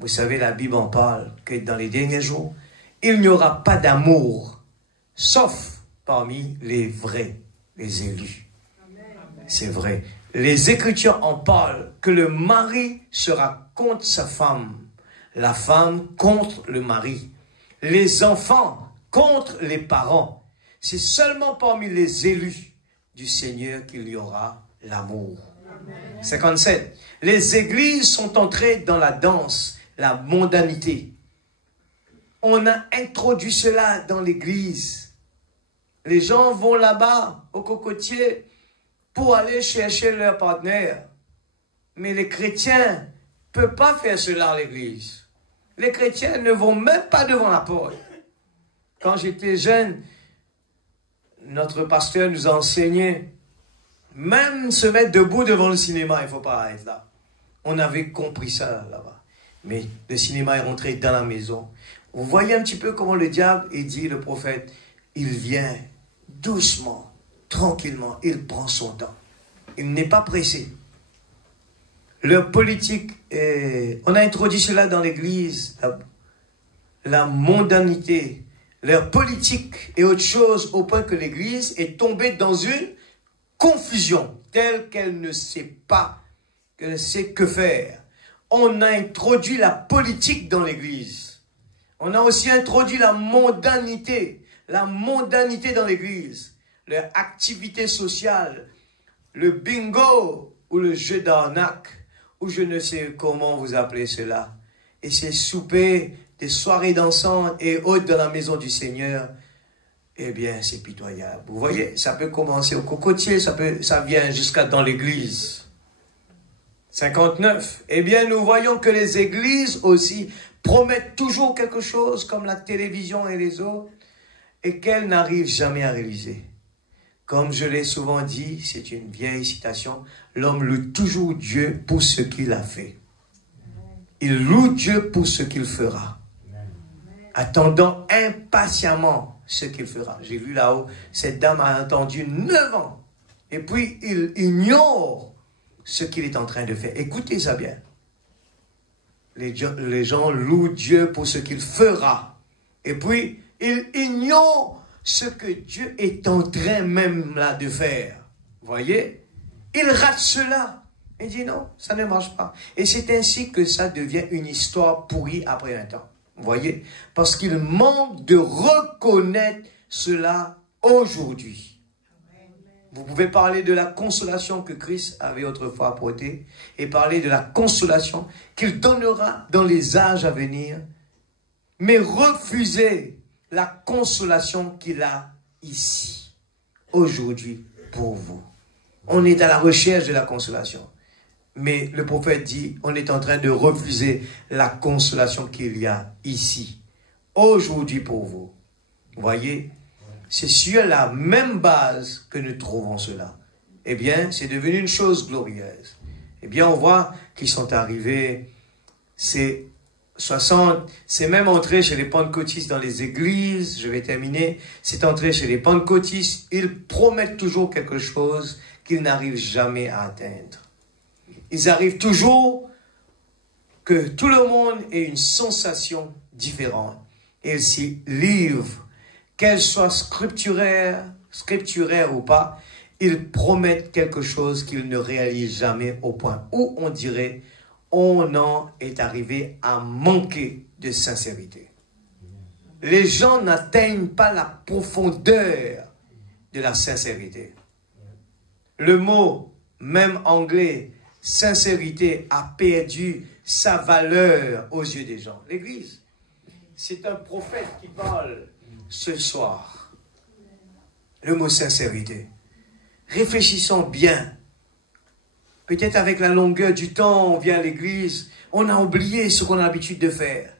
Vous savez, la Bible en parle que dans les derniers jours, il n'y aura pas d'amour, sauf parmi les vrais, les élus. C'est vrai. Les Écritures en parlent que le mari sera contre sa femme, la femme contre le mari, les enfants contre les parents. C'est seulement parmi les élus du Seigneur qu'il y aura l'amour. 57. Les églises sont entrées dans la danse, la mondanité. On a introduit cela dans l'église. Les gens vont là-bas, au cocotier, pour aller chercher leur partenaire. Mais les chrétiens ne peuvent pas faire cela à l'église. Les chrétiens ne vont même pas devant la porte. Quand j'étais jeune, notre pasteur nous a enseigné, même se mettre debout devant le cinéma, il ne faut pas être là. On avait compris ça là-bas. Mais le cinéma est rentré dans la maison. Vous voyez un petit peu comment le diable, il dit, le prophète, il vient doucement, tranquillement, il prend son temps. Il n'est pas pressé. Leur politique, on a introduit cela dans l'église, la mondanité. Leur politique est autre chose au point que l'église est tombée dans une confusion telle qu'elle ne sait pas, qu'elle ne sait que faire. On a introduit la politique dans l'église. On a aussi introduit la mondanité dans l'église. Leur activité sociale, le bingo ou le jeu d'arnaque, ou je ne sais comment vous appelez cela. Et ces soupers des soirées dansantes et autres dans la maison du Seigneur, eh bien, c'est pitoyable. Vous voyez, ça peut commencer au cocotier, ça vient jusqu'à dans l'église. 59. Eh bien, nous voyons que les églises aussi promettent toujours quelque chose, comme la télévision et les autres, et qu'elles n'arrivent jamais à réaliser. Comme je l'ai souvent dit, c'est une vieille citation, l'homme loue toujours Dieu pour ce qu'il a fait. Il loue Dieu pour ce qu'il fera, attendant impatiemment ce qu'il fera. J'ai vu là-haut, cette dame a attendu 9 ans, et puis il ignore ce qu'il est en train de faire. Écoutez ça bien. Les gens louent Dieu pour ce qu'il fera, et puis ils ignorent ce que Dieu est en train même là de faire. Voyez? Il rate cela. Il dit non, ça ne marche pas. Et c'est ainsi que ça devient une histoire pourrie après un temps. Voyez? Parce qu'il manque de reconnaître cela aujourd'hui. Vous pouvez parler de la consolation que Christ avait autrefois apportée et parler de la consolation qu'il donnera dans les âges à venir, mais refuser la consolation qu'il a ici, aujourd'hui, pour vous. On est à la recherche de la consolation. Mais le prophète dit, on est en train de refuser la consolation qu'il y a ici, aujourd'hui pour vous. Vous voyez, c'est sur la même base que nous trouvons cela. Eh bien, c'est devenu une chose glorieuse. Eh bien, on voit qu'ils sont arrivés, c'est 60, c'est même entré chez les pentecôtistes dans les églises, je vais terminer, c'est entré chez les pentecôtistes, ils promettent toujours quelque chose qu'ils n'arrivent jamais à atteindre. Ils arrivent toujours que tout le monde ait une sensation différente. Et ils s'y livrent, qu'elle soit scripturaire ou pas, ils promettent quelque chose qu'ils ne réalisent jamais au point où on dirait on en est arrivé à manquer de sincérité. Les gens n'atteignent pas la profondeur de la sincérité. Le mot, même anglais, sincérité, a perdu sa valeur aux yeux des gens. L'Église, c'est un prophète qui parle ce soir. Le mot sincérité. Réfléchissons bien. Peut-être avec la longueur du temps, on vient à l'église, on a oublié ce qu'on a l'habitude de faire.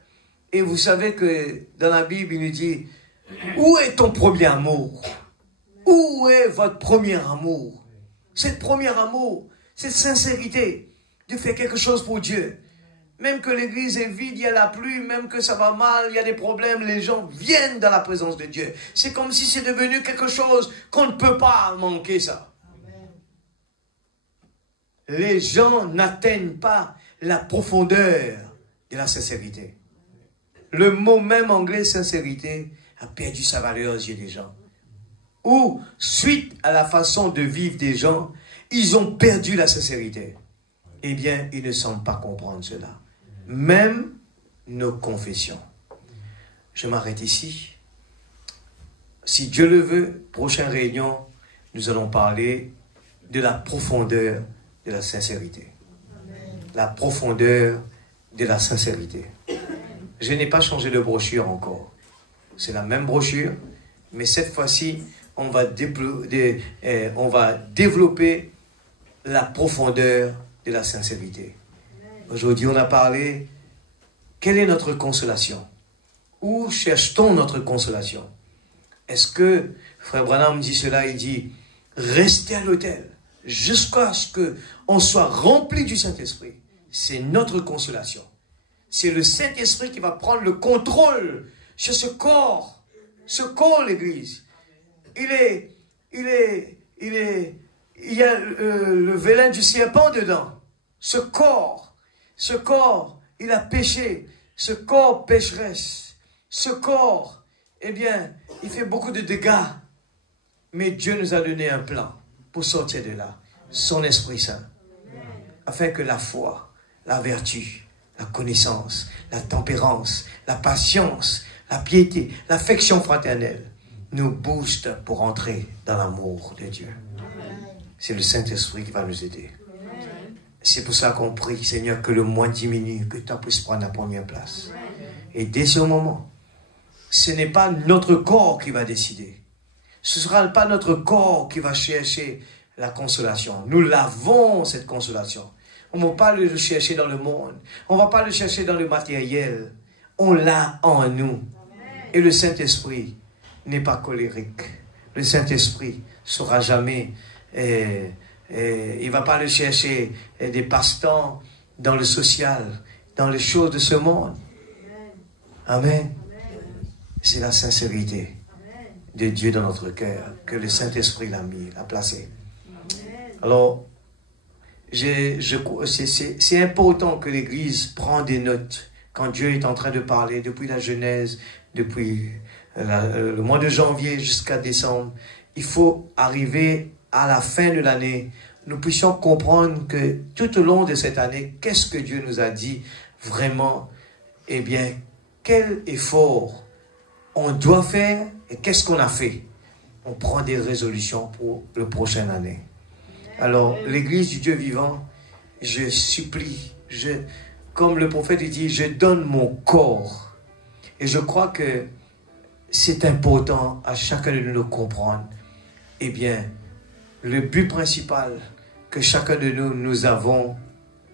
Et vous savez que dans la Bible, il nous dit, où est ton premier amour? Où est votre premier amour? Cette premier amour, cette sincérité de faire quelque chose pour Dieu. Même que l'église est vide, il y a la pluie, même que ça va mal, il y a des problèmes, les gens viennent dans la présence de Dieu. C'est comme si c'est devenu quelque chose qu'on ne peut pas manquer ça. Les gens n'atteignent pas la profondeur de la sincérité. Le mot même anglais sincérité a perdu sa valeur aux yeux des gens. Ou, suite à la façon de vivre des gens, ils ont perdu la sincérité. Eh bien, ils ne semblent pas comprendre cela. Même nos confessions. Je m'arrête ici. Si Dieu le veut, prochaine réunion, nous allons parler de la profondeur de la sincérité. La profondeur de la sincérité. Je n'ai pas changé de brochure encore. C'est la même brochure, mais cette fois-ci, on va développer la profondeur de la sincérité. Aujourd'hui, on a parlé, quelle est notre consolation? Où cherche-t-on notre consolation? Est-ce que, Frère Branham dit cela, il dit, restez à l'autel jusqu'à ce qu'on soit rempli du Saint-Esprit. C'est notre consolation. C'est le Saint-Esprit qui va prendre le contrôle sur ce corps, l'Église. Il y a le venin du serpent dedans. Ce corps, il a péché. Ce corps pécheresse. Ce corps, eh bien, il fait beaucoup de dégâts. Mais Dieu nous a donné un plan pour sortir de là. Son Esprit Saint. Afin que la foi, la vertu, la connaissance, la tempérance, la patience, la piété, l'affection fraternelle nous boostent pour entrer dans l'amour de Dieu. C'est le Saint-Esprit qui va nous aider. C'est pour ça qu'on prie, Seigneur, que le moi diminue, que toi puisses prendre la première place. Et dès ce moment, ce n'est pas notre corps qui va décider. Ce ne sera pas notre corps qui va chercher la consolation. Nous l'avons, cette consolation. On ne va pas le chercher dans le monde. On ne va pas le chercher dans le matériel. On l'a en nous. Et le Saint-Esprit n'est pas colérique. Le Saint-Esprit ne sera jamais... il ne va pas le chercher des passe-temps dans le social, dans les choses de ce monde. Amen. C'est la sincérité de Dieu dans notre cœur que le Saint-Esprit l'a mis, l'a placé. Alors, c'est important que l'Église prenne des notes quand Dieu est en train de parler depuis la Genèse, depuis le mois de janvier jusqu'à décembre. Il faut arriver à la fin de l'année, nous puissions comprendre que tout au long de cette année, qu'est-ce que Dieu nous a dit vraiment? Eh bien, quel effort on doit faire et qu'est-ce qu'on a fait? On prend des résolutions pour la prochaine année. Alors, l'Église du Dieu vivant, je supplie, comme le prophète dit, je donne mon corps. Et je crois que c'est important à chacun de nous de comprendre. Eh bien, le but principal que chacun de nous avons,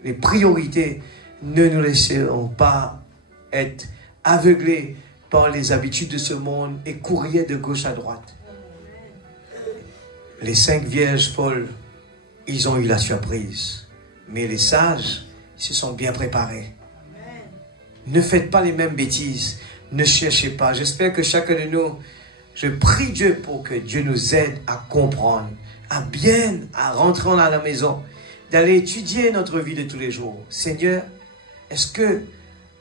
les priorités, ne nous laisserons pas être aveuglés par les habitudes de ce monde et courir de gauche à droite. Les 5 vierges folles, ils ont eu la surprise. Mais les sages se sont bien préparés. Ne faites pas les mêmes bêtises. Ne cherchez pas. J'espère que chacun de nous, je prie Dieu pour que Dieu nous aide à comprendre, à rentrer à la maison, d'aller étudier notre vie de tous les jours. Seigneur, est-ce que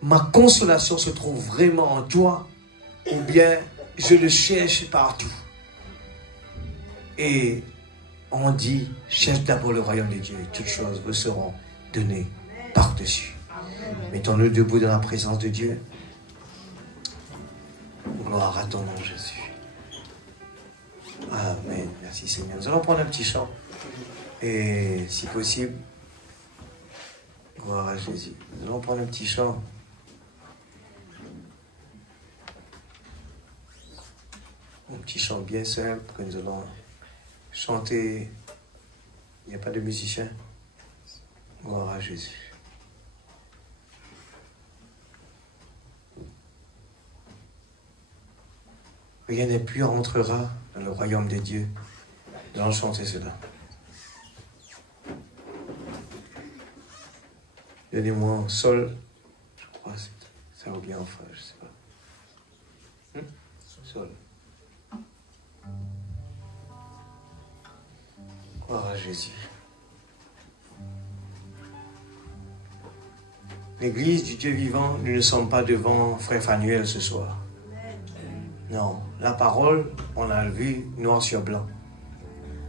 ma consolation se trouve vraiment en toi ou bien je le cherche partout? Et on dit, cherche d'abord le royaume de Dieu et toutes choses vous seront données par-dessus. Mettons-nous debout dans la présence de Dieu. Gloire à ton nom, Jésus. Amen. Merci Seigneur. Nous allons prendre un petit chant. Et si possible, gloire à Jésus. Nous allons prendre un petit chant. Un petit chant bien simple que nous allons chanter. Il n'y a pas de musicien. Gloire à Jésus. Rien d'impur entrera dans le royaume de Dieu. Nous allons chanter cela. Donnez-moi en sol. Je crois que ça va bien en fa, je ne sais pas. Sol. Gloire à Jésus. L'Église du Dieu vivant, nous ne sommes pas devant Frère Fanuel ce soir. Non, la parole, on l'a vu noir sur blanc.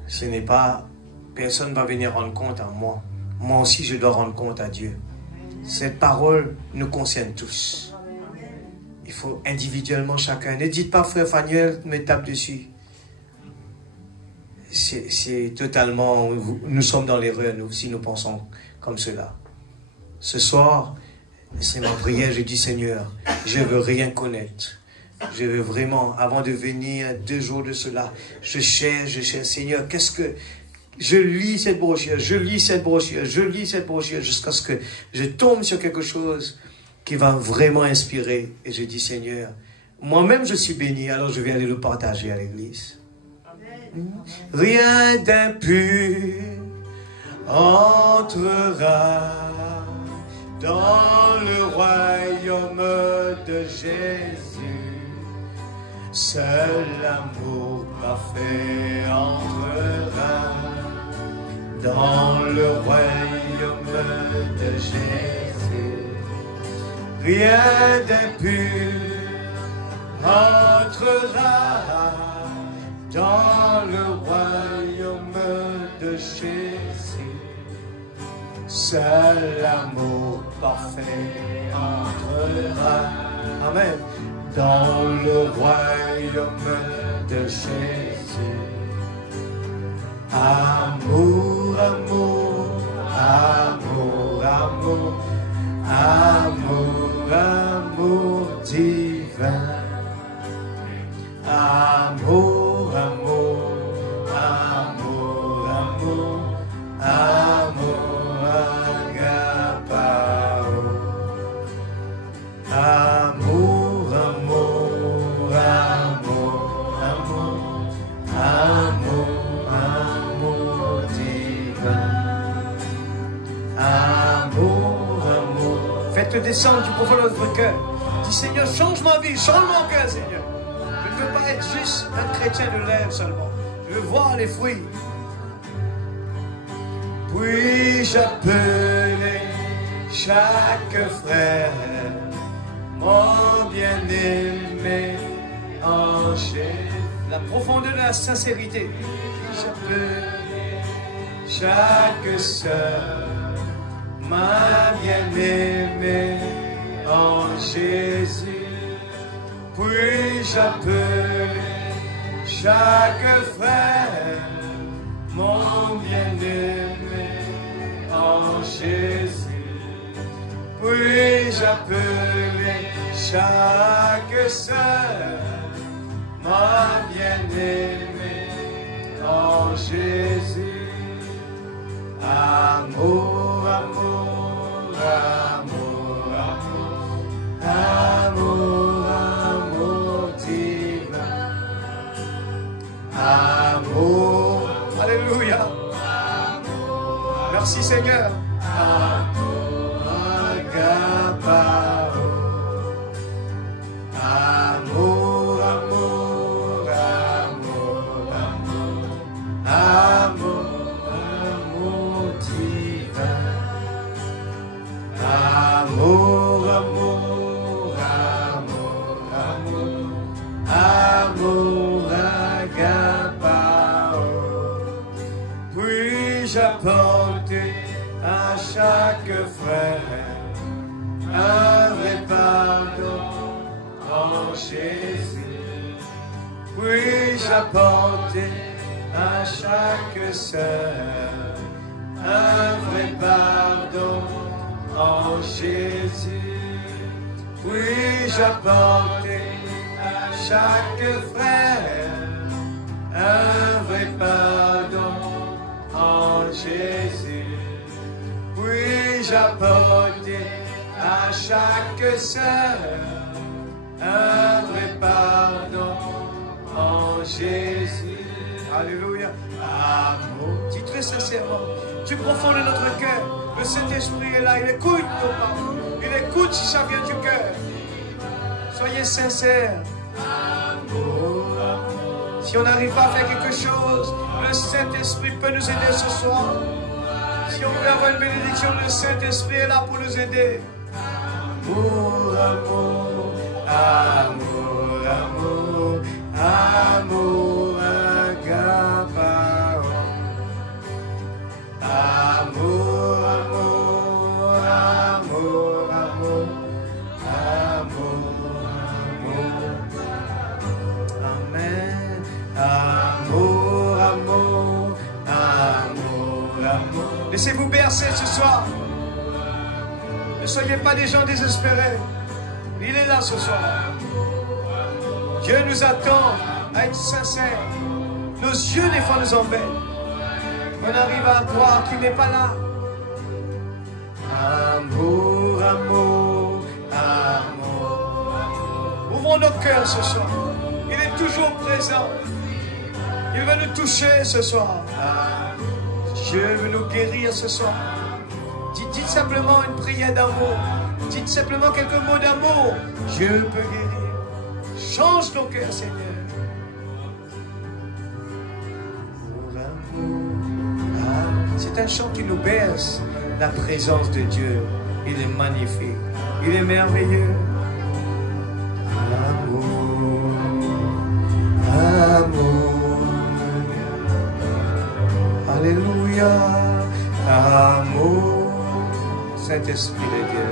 Ce n'est pas, personne ne va venir rendre compte à moi. Moi aussi, je dois rendre compte à Dieu. Cette parole nous concerne tous. Il faut individuellement chacun. Ne dites pas, Frère Fanuel me tape dessus. C'est totalement, nous sommes dans l'erreur, nous, si nous pensons comme cela. Ce soir, c'est ma prière, je dis, Seigneur, je ne veux rien connaître. Je veux vraiment, avant de venir 2 jours de cela, je cherche, Seigneur, qu'est-ce que... Je lis cette brochure, jusqu'à ce que je tombe sur quelque chose qui va vraiment inspirer. Et je dis, Seigneur, moi-même je suis béni, alors je vais aller le partager à l'église. Rien d'impur entrera dans le royaume de Jésus. Seul l'amour parfait entrera dans le royaume de Jésus. Rien d'impur entrera dans le royaume de Jésus. Seul l'amour parfait entrera. Amen. Dans le royaume de Jésus. Amour, amour, amour, amour, amour, amour Amour, amour, amour, amour, amour, agapao. Amour, amour, amour, amour, amour, amour divin. Amour, amour. Faites-le descendre du profond de votre cœur. Dis Seigneur, change ma vie, change mon cœur, Seigneur. Je ne veux pas être juste un chrétien de lèvres seulement. Je veux voir les fruits. Puis-je appeler chaque frère, mon bien-aimé en chair. La profondeur de la sincérité. Puis-je appeler chaque sœur, ma bien-aimée en Jésus. Puis-je appeler chaque frère, mon bien-aimé en Jésus. Puis-je appeler chaque sœur, ma bien-aimée en Jésus. Amour, amour, amour, amour, amour, amour divin. Amour, alléluia. Merci Seigneur. Amour, agapao. Amour, amour, amour, amour, amour. Amour, amour, amour, amour, amour, agapao. Puis-je apporter à chaque frère un vrai pardon en Jésus? Puis-je apporter à chaque sœur un vrai pardon en Jésus? Puis-je apporter à chaque frère un vrai pardon en Jésus? Puis-je apporter à chaque sœur un vrai pardon en Jésus? Alléluia. Amour. Dites-le sincèrement. Du profond de notre cœur, le Saint-Esprit est là, il écoute nos paroles. Il écoute si ça vient du cœur. Soyez sincères. Si on n'arrive pas à faire quelque chose, le Saint-Esprit peut nous aider ce soir. Si on veut avoir une bénédiction, le Saint-Esprit est là pour nous aider. Amour, amour, amour, amour, amour, agapao. Amour, amour, amour, amour, amour, amour. Amen. Amour, amour, amour, amour. Laissez-vous bercer ce soir. Ne soyez pas des gens désespérés. Il est là ce soir. Dieu nous attend à être sincères. Nos yeux, des fois, nous embêtent. On arrive à croire qu'il n'est pas là. Amour, amour, amour. Ouvrons nos cœurs ce soir. Il est toujours présent. Il veut nous toucher ce soir. Dieu veut nous guérir ce soir. Dites simplement une prière d'amour. Dites simplement quelques mots d'amour. Dieu peut guérir. Change nos cœurs, Seigneur. C'est un chant qui nous berce. La présence de Dieu, il est magnifique. Il est merveilleux. Amour, amour. Alléluia. Amour. Saint-Esprit de Dieu.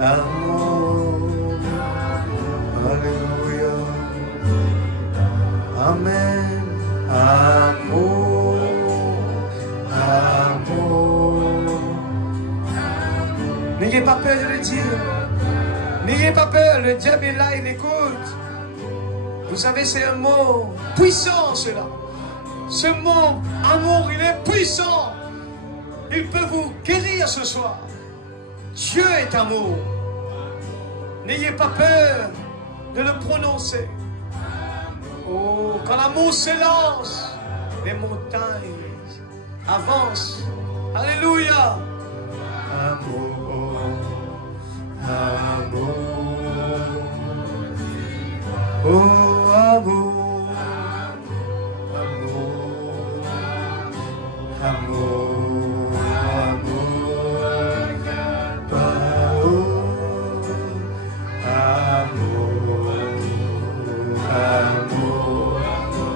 Amour. Alléluia. Amen. Amour. Amour. N'ayez pas peur de le dire. N'ayez pas peur. Le diable est là, il écoute. Vous savez, c'est un mot puissant, cela. Ce mot amour, il est puissant. Il peut vous guérir ce soir. Dieu est amour. N'ayez pas peur de le prononcer. Oh, quand l'amour s'élance, les montagnes avancent. Alléluia. Amour, amour, oh amour, amour, amour, amour.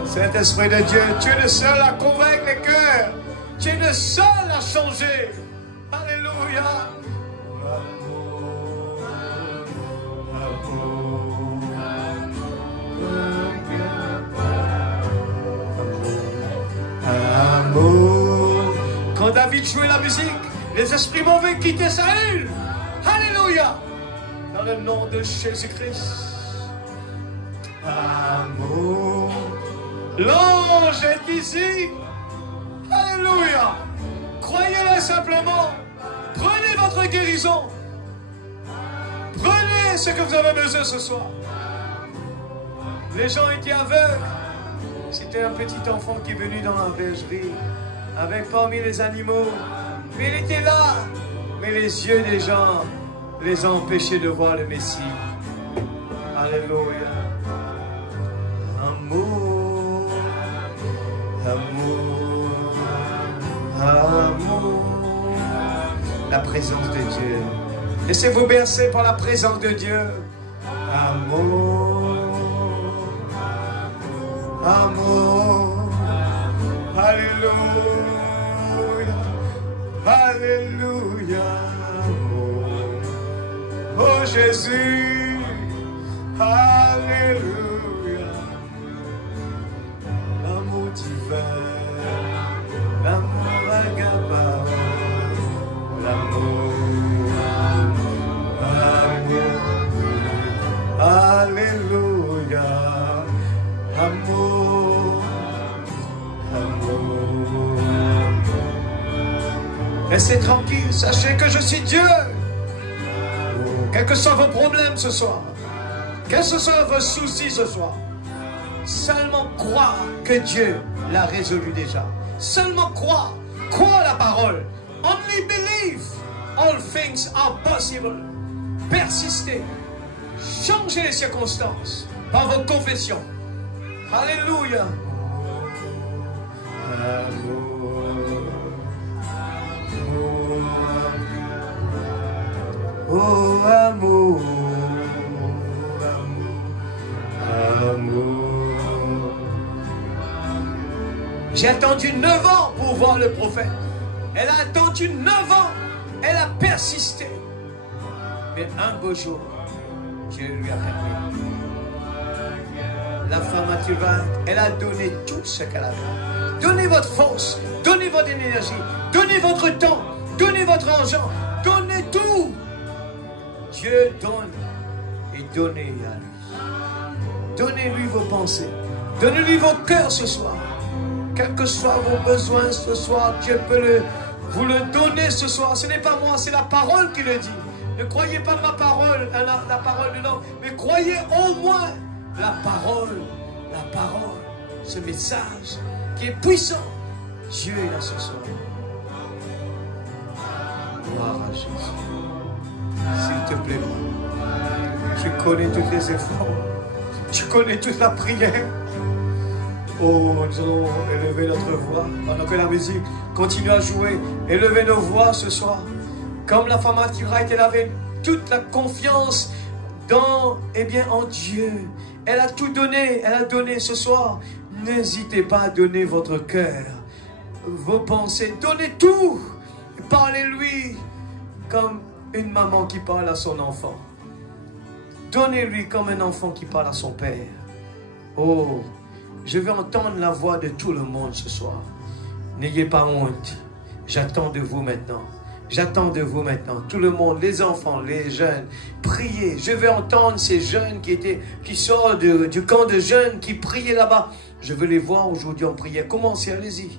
Saint-Esprit de Dieu, tu es le seul à convaincre les cœurs. Tu es le seul à changer. Alléluia. Amour. Quand David jouait la musique, les esprits mauvais quittaient Saül. Alléluia. Dans le nom de Jésus-Christ. Amour. L'ange est ici. Alléluia. Croyez-le simplement. Prenez votre guérison. Prenez ce que vous avez besoin ce soir. Les gens étaient aveugles. C'était un petit enfant qui est venu dans la bergerie avec parmi les animaux. Mais il était là. Mais les yeux des gens les ont empêchés de voir le Messie. Alléluia. Amour, amour, amour. La présence de Dieu. Laissez-vous bercer par la présence de Dieu. Amour, amour, alléluia, alléluia, amour. Oh Jésus, alléluia. L'amour divin, l'amour agapao, l'amour, amour, alléluia, amour, amour. Restez tranquille, sachez que je suis Dieu. Quels que soient vos problèmes ce soir, quels que soient vos soucis ce soir, seulement croire que Dieu l'a résolu déjà. Seulement croire la parole. Only believe. All things are possible. Persistez. Changez les circonstances par vos confessions. Alléluia. Oh amour, amour, amour. J'ai attendu 9 ans pour voir le prophète. Elle a attendu 9 ans. Elle a persisté. Mais un beau jour, Dieu lui a permis. La femme Mathilde, elle a donné tout ce qu'elle avait. Donnez votre force, donnez votre énergie, donnez votre temps, donnez votre argent, donnez tout. Dieu donne et donnez à lui. Donnez-lui vos pensées, donnez-lui vos cœurs ce soir. Quels que soient vos besoins ce soir, Dieu peut vous le donner ce soir. Ce n'est pas moi, c'est la parole qui le dit. Ne croyez pas ma parole, la parole de l'homme, mais croyez au moins la parole, ce message qui est puissant. Dieu est là ce soir. Gloire à Jésus. S'il te plaît, tu connais tous les efforts, tu connais toute la prière. Oh, nous allons élever notre voix pendant que la musique continue à jouer. Élevez nos voix ce soir. Comme la femme Atira, elle avait toute la confiance en Dieu. Elle a tout donné, elle a donné ce soir. N'hésitez pas à donner votre cœur, vos pensées, donnez tout. Parlez-lui comme une maman qui parle à son enfant. Donnez-lui comme un enfant qui parle à son père. Oh, je veux entendre la voix de tout le monde ce soir. N'ayez pas honte. J'attends de vous maintenant. J'attends de vous maintenant, tout le monde, les enfants, les jeunes, priez. Je veux entendre ces jeunes qui sortent du camp de jeunes, qui priaient là-bas. Je veux les voir aujourd'hui en prière. Commencez, allez-y.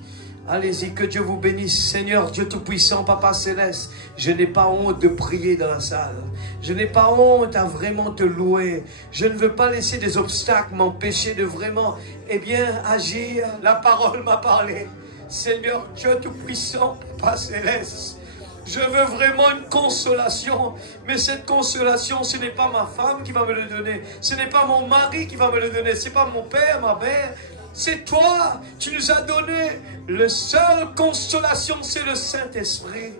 Allez-y, que Dieu vous bénisse. Seigneur, Dieu Tout-Puissant, Papa Céleste, je n'ai pas honte de prier dans la salle. Je n'ai pas honte à vraiment te louer. Je ne veux pas laisser des obstacles m'empêcher de vraiment, agir. La parole m'a parlé. Seigneur, Dieu Tout-Puissant, Papa Céleste, je veux vraiment une consolation. Mais cette consolation, ce n'est pas ma femme qui va me le donner. Ce n'est pas mon mari qui va me le donner. Ce n'est pas mon père, ma mère. C'est toi, tu nous as donné. La seule consolation, c'est le Saint-Esprit.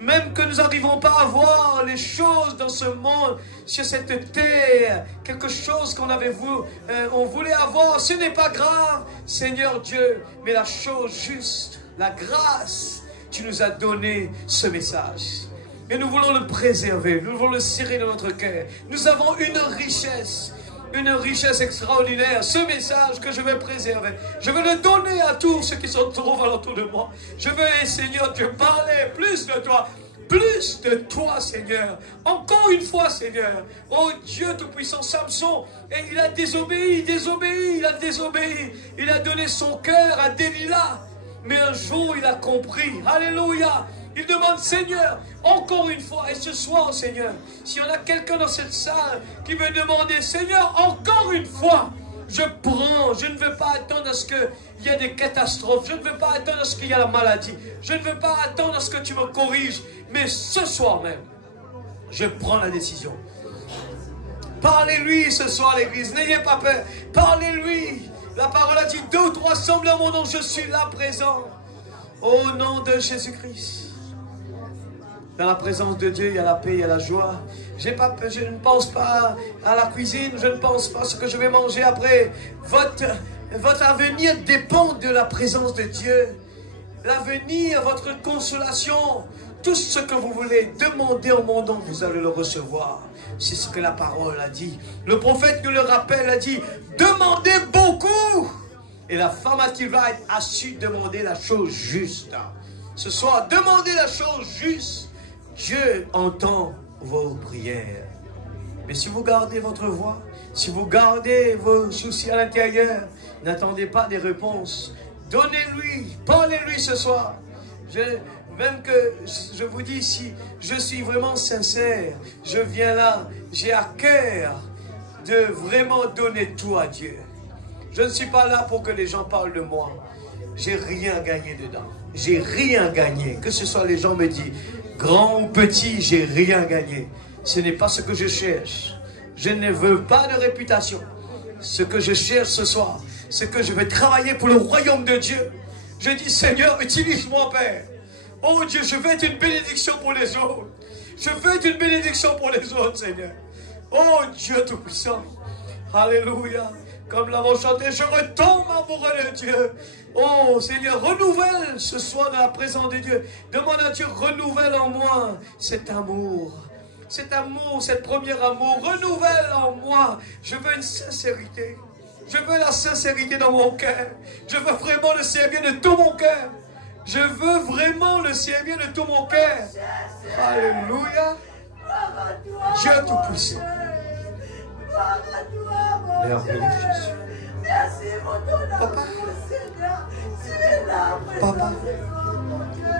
Même que nous n'arrivons pas à voir les choses dans ce monde, sur cette terre, quelque chose qu'on avait on voulait avoir, ce n'est pas grave, Seigneur Dieu. Mais la chose juste, la grâce, tu nous as donné ce message. Et nous voulons le préserver, nous voulons le serrer dans notre cœur. Nous avons une richesse extraordinaire, ce message que je vais préserver. Je veux le donner à tous ceux qui sont trop alentour de moi. Je veux, Seigneur Dieu, parler plus de toi, Seigneur. Encore une fois, Seigneur. Oh Dieu Tout-Puissant, Samson, et il a désobéi. Il a donné son cœur à Delilah. Mais un jour, il a compris. Alléluia. Il demande, Seigneur, encore une fois, et ce soir, Seigneur, s'il y en a quelqu'un dans cette salle qui veut demander, Seigneur, encore une fois, je prends, je ne veux pas attendre à ce qu'il y ait des catastrophes, je ne veux pas attendre à ce qu'il y ait la maladie, je ne veux pas attendre à ce que tu me corriges, mais ce soir même, je prends la décision. Parlez-lui ce soir à l'église, n'ayez pas peur, parlez-lui. La parole a dit, 2 ou 3 semblent à mon nom, je suis là présent. Au nom de Jésus-Christ. Dans la présence de Dieu, il y a la paix, il y a la joie. Je ne pense pas à la cuisine, je ne pense pas à ce que je vais manger après. Votre avenir dépend de la présence de Dieu. L'avenir, votre consolation, tout ce que vous voulez demander en mon nom, vous allez le recevoir. C'est ce que la parole a dit. Le prophète nous le rappelle, a dit, demandez beaucoup. Et la femme à Tivraï a su demander la chose juste. Ce soir, demandez la chose juste. Dieu entend vos prières. Mais si vous gardez votre voix, si vous gardez vos soucis à l'intérieur, n'attendez pas des réponses. Donnez-lui, parlez-lui ce soir. Même que je vous dis, si je suis vraiment sincère, je viens là, j'ai à cœur de vraiment donner tout à Dieu. Je ne suis pas là pour que les gens parlent de moi. J'ai rien gagné dedans. J'ai rien gagné. Que ce soit les gens me disent, grand ou petit, j'ai rien gagné. Ce n'est pas ce que je cherche. Je ne veux pas de réputation. Ce que je cherche ce soir, c'est que je vais travailler pour le royaume de Dieu. Je dis, Seigneur, utilise-moi, Père. Oh Dieu, je veux être une bénédiction pour les autres. Je veux être une bénédiction pour les autres, Seigneur. Oh Dieu Tout-Puissant. Alléluia. Comme l'avons chanté, je retombe amoureux de Dieu. Oh Seigneur, renouvelle ce soir dans la présence de Dieu. Demande à Dieu, renouvelle en moi cet amour. Cet amour, cet premier amour, renouvelle en moi. Je veux une sincérité. Je veux la sincérité dans mon cœur. Je veux vraiment le servir de tout mon cœur. Je veux vraiment le servir de tout mon cœur. Alléluia. Dieu Tout-Puissant. Merveilleux Jésus. Merci pour ton Papa. amour, Seigneur. Tu es là, Papa.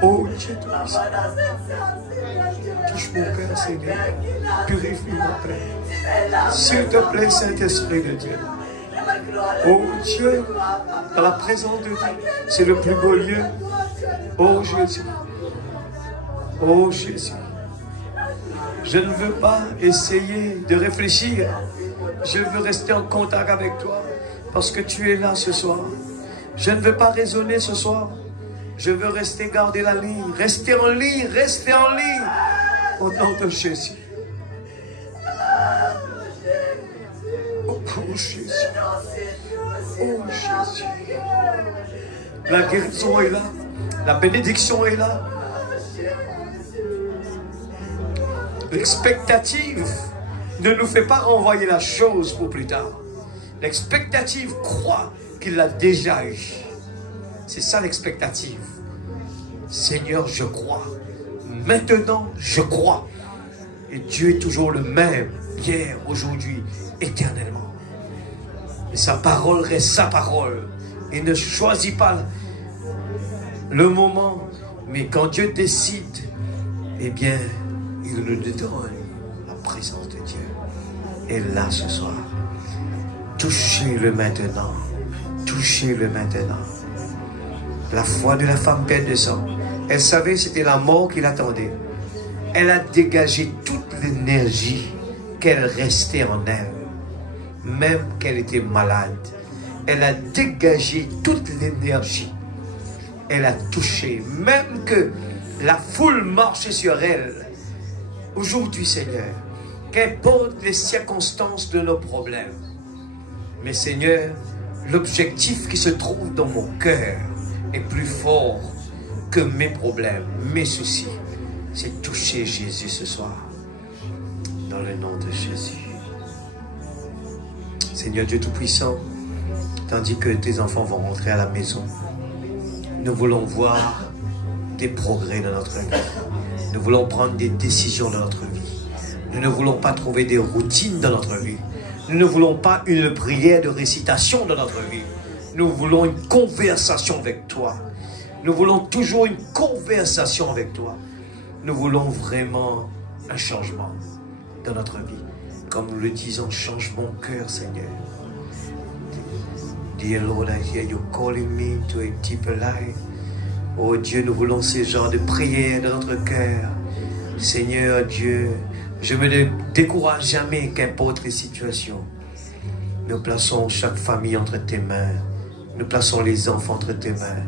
Oh Dieu Tout-Puissant. Touche mon cœur, Seigneur. Purifie mon Père. S'il te plaît, Saint-Esprit de Dieu. Oh Dieu, dans la présence de Dieu, c'est le plus beau lieu. Oh Jésus. Oh Jésus. Je ne veux pas essayer de réfléchir. Je veux rester en contact avec toi parce que tu es là ce soir. Je ne veux pas raisonner ce soir. Je veux rester garder la ligne. Rester en ligne, rester en ligne. Au nom de Jésus. Oh Jésus. Oh Jésus. La guérison est là. La bénédiction est là. L'expectative ne nous fait pas renvoyer la chose pour plus tard. L'expectative croit qu'il l'a déjà eu. C'est ça l'expectative. Seigneur, je crois. maintenant, je crois. Et Dieu est toujours le même, hier, aujourd'hui, éternellement. Et sa parole reste sa parole. Il ne choisit pas le moment, mais quand Dieu décide, eh bien, il nous donne la présence de Dieu. Et là, ce soir, touchez-le maintenant. Touchez-le maintenant. La foi de la femme pleine de sang. Elle savait que c'était la mort qui l'attendait. Elle a dégagé toute l'énergie qu'elle restait en elle. Même qu'elle était malade. Elle a dégagé toute l'énergie. Elle a touché. Même que la foule marchait sur elle. Aujourd'hui, Seigneur, qu'importe les circonstances de nos problèmes. Mais Seigneur, l'objectif qui se trouve dans mon cœur est plus fort que mes problèmes, mes soucis. C'est toucher Jésus ce soir. Dans le nom de Jésus. Seigneur Dieu Tout-Puissant, tandis que tes enfants vont rentrer à la maison, nous voulons voir des progrès dans notre vie. Nous voulons prendre des décisions dans notre vie. Nous ne voulons pas trouver des routines dans notre vie. Nous ne voulons pas une prière de récitation dans notre vie. Nous voulons une conversation avec toi. Nous voulons toujours une conversation avec toi. Nous voulons vraiment un changement dans notre vie. Comme nous le disons, change mon cœur, Seigneur. Dear Lord, I hear you calling me to a deeper life. Oh Dieu, nous voulons ce genre de prière dans notre cœur. Seigneur Dieu, je ne me décourage jamais, qu'importe les situations. Nous plaçons chaque famille entre tes mains. Nous plaçons les enfants entre tes mains.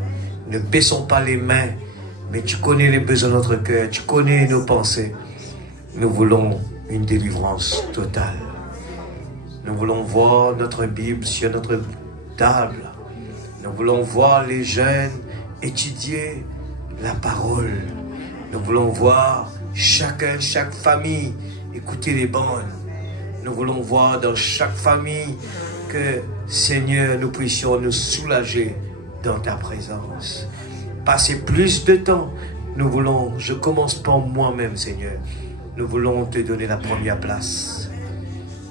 Ne baissons pas les mains, mais tu connais les besoins de notre cœur. Tu connais nos pensées. Nous voulons une délivrance totale. Nous voulons voir notre Bible sur notre table. Nous voulons voir les jeunes étudier la parole. Nous voulons voir chacun, chaque famille écouter les bandes. Nous voulons voir dans chaque famille que, Seigneur, nous puissions nous soulager dans ta présence. Passer plus de temps. Nous voulons, je commence par moi-même, Seigneur. Nous voulons te donner la première place.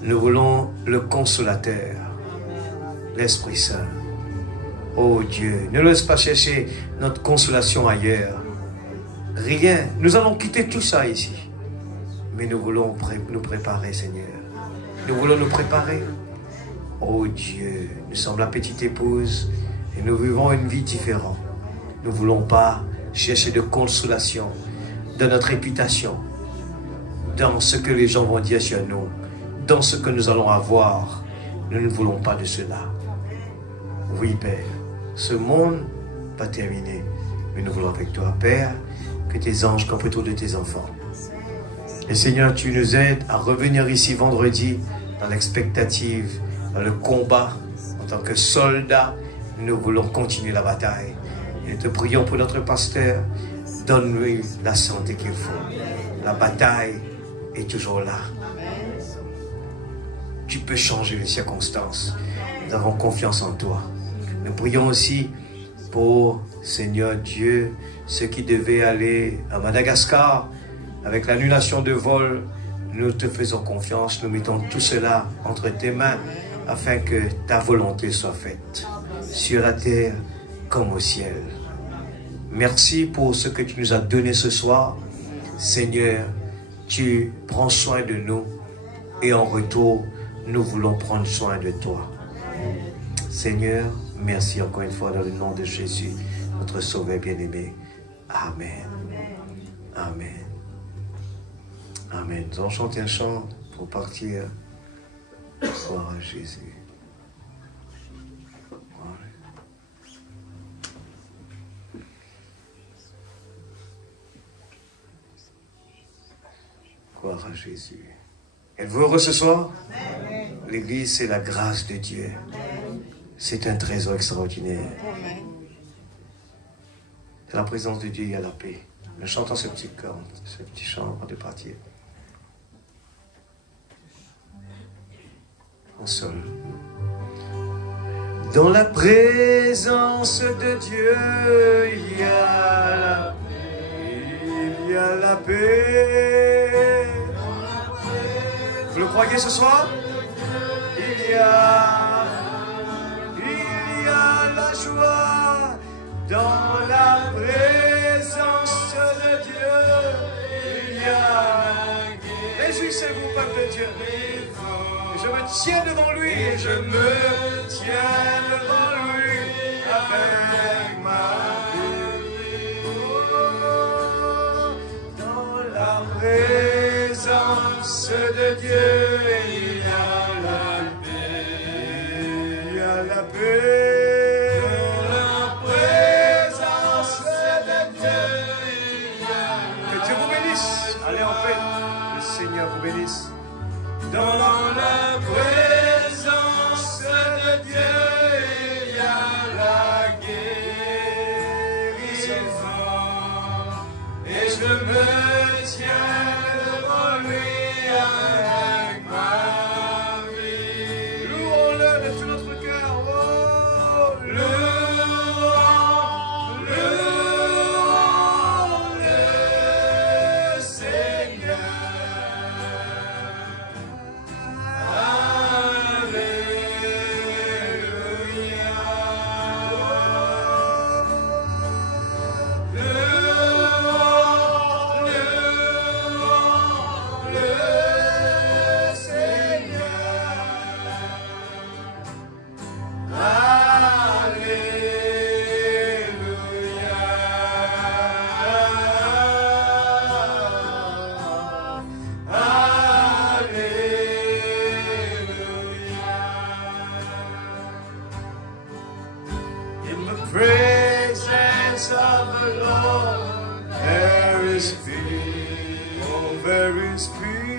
Nous voulons le consolateur, l'Esprit Saint. Oh Dieu, ne laisse pas chercher notre consolation ailleurs. Rien. Nous allons quitter tout ça ici. Mais nous voulons nous préparer, Seigneur. Nous voulons nous préparer. Oh Dieu, nous sommes la petite épouse et nous vivons une vie différente. Nous ne voulons pas chercher de consolation dans notre réputation, dans ce que les gens vont dire sur nous, dans ce que nous allons avoir. Nous ne voulons pas de cela. Oui, Père, ce monde va terminer, mais nous voulons avec toi, Père, que tes anges campent autour de tes enfants. Et Seigneur, tu nous aides à revenir ici vendredi dans l'expectative, dans le combat, en tant que soldats. Nous voulons continuer la bataille. Et te prions pour notre pasteur. Donne-lui la santé qu'il faut. La bataille est toujours là. Tu peux changer les circonstances. Nous avons confiance en toi. Nous prions aussi pour, Seigneur Dieu, ceux qui devaient aller à Madagascar avec l'annulation de vol. Nous te faisons confiance. Nous mettons tout cela entre tes mains afin que ta volonté soit faite sur la terre comme au ciel. Merci pour ce que tu nous as donné ce soir. Seigneur, tu prends soin de nous et en retour, nous voulons prendre soin de toi. Seigneur, merci encore une fois dans le nom de Jésus, notre Sauveur bien-aimé. Amen. Amen. Amen. Nous allons chanter un chant pour partir. Gloire à Jésus. Gloire à Jésus. Êtes-vous heureux ce soir? L'église, c'est la grâce de Dieu. C'est un trésor extraordinaire. C'est la présence de Dieu, il y a la paix. Nous chantons ce petit chant avant de partir. En sol. Dans la présence de Dieu, il y a la paix, il Il y a la paix. Vous le croyez ce soir? Il y a la joie dans la présence de Dieu. Il y a... Réjouissez-vous, peuple de Dieu. Je me tiens devant lui et je me tiens devant lui avec ma vie. Oh, dans la présence de Dieu, il y a la paix. Il y a la paix. Dans la présence de Dieu, il y a la paix. Que Dieu vous bénisse. Allez en paix. Le Seigneur vous bénisse. Dans la présence de Dieu, il y a la guérison. Et je me tiens devant lui avec ma vie. Louons-le de tout notre cœur. Oh, louons le Seigneur. Presence of the Lord, there is peace, oh, there is peace.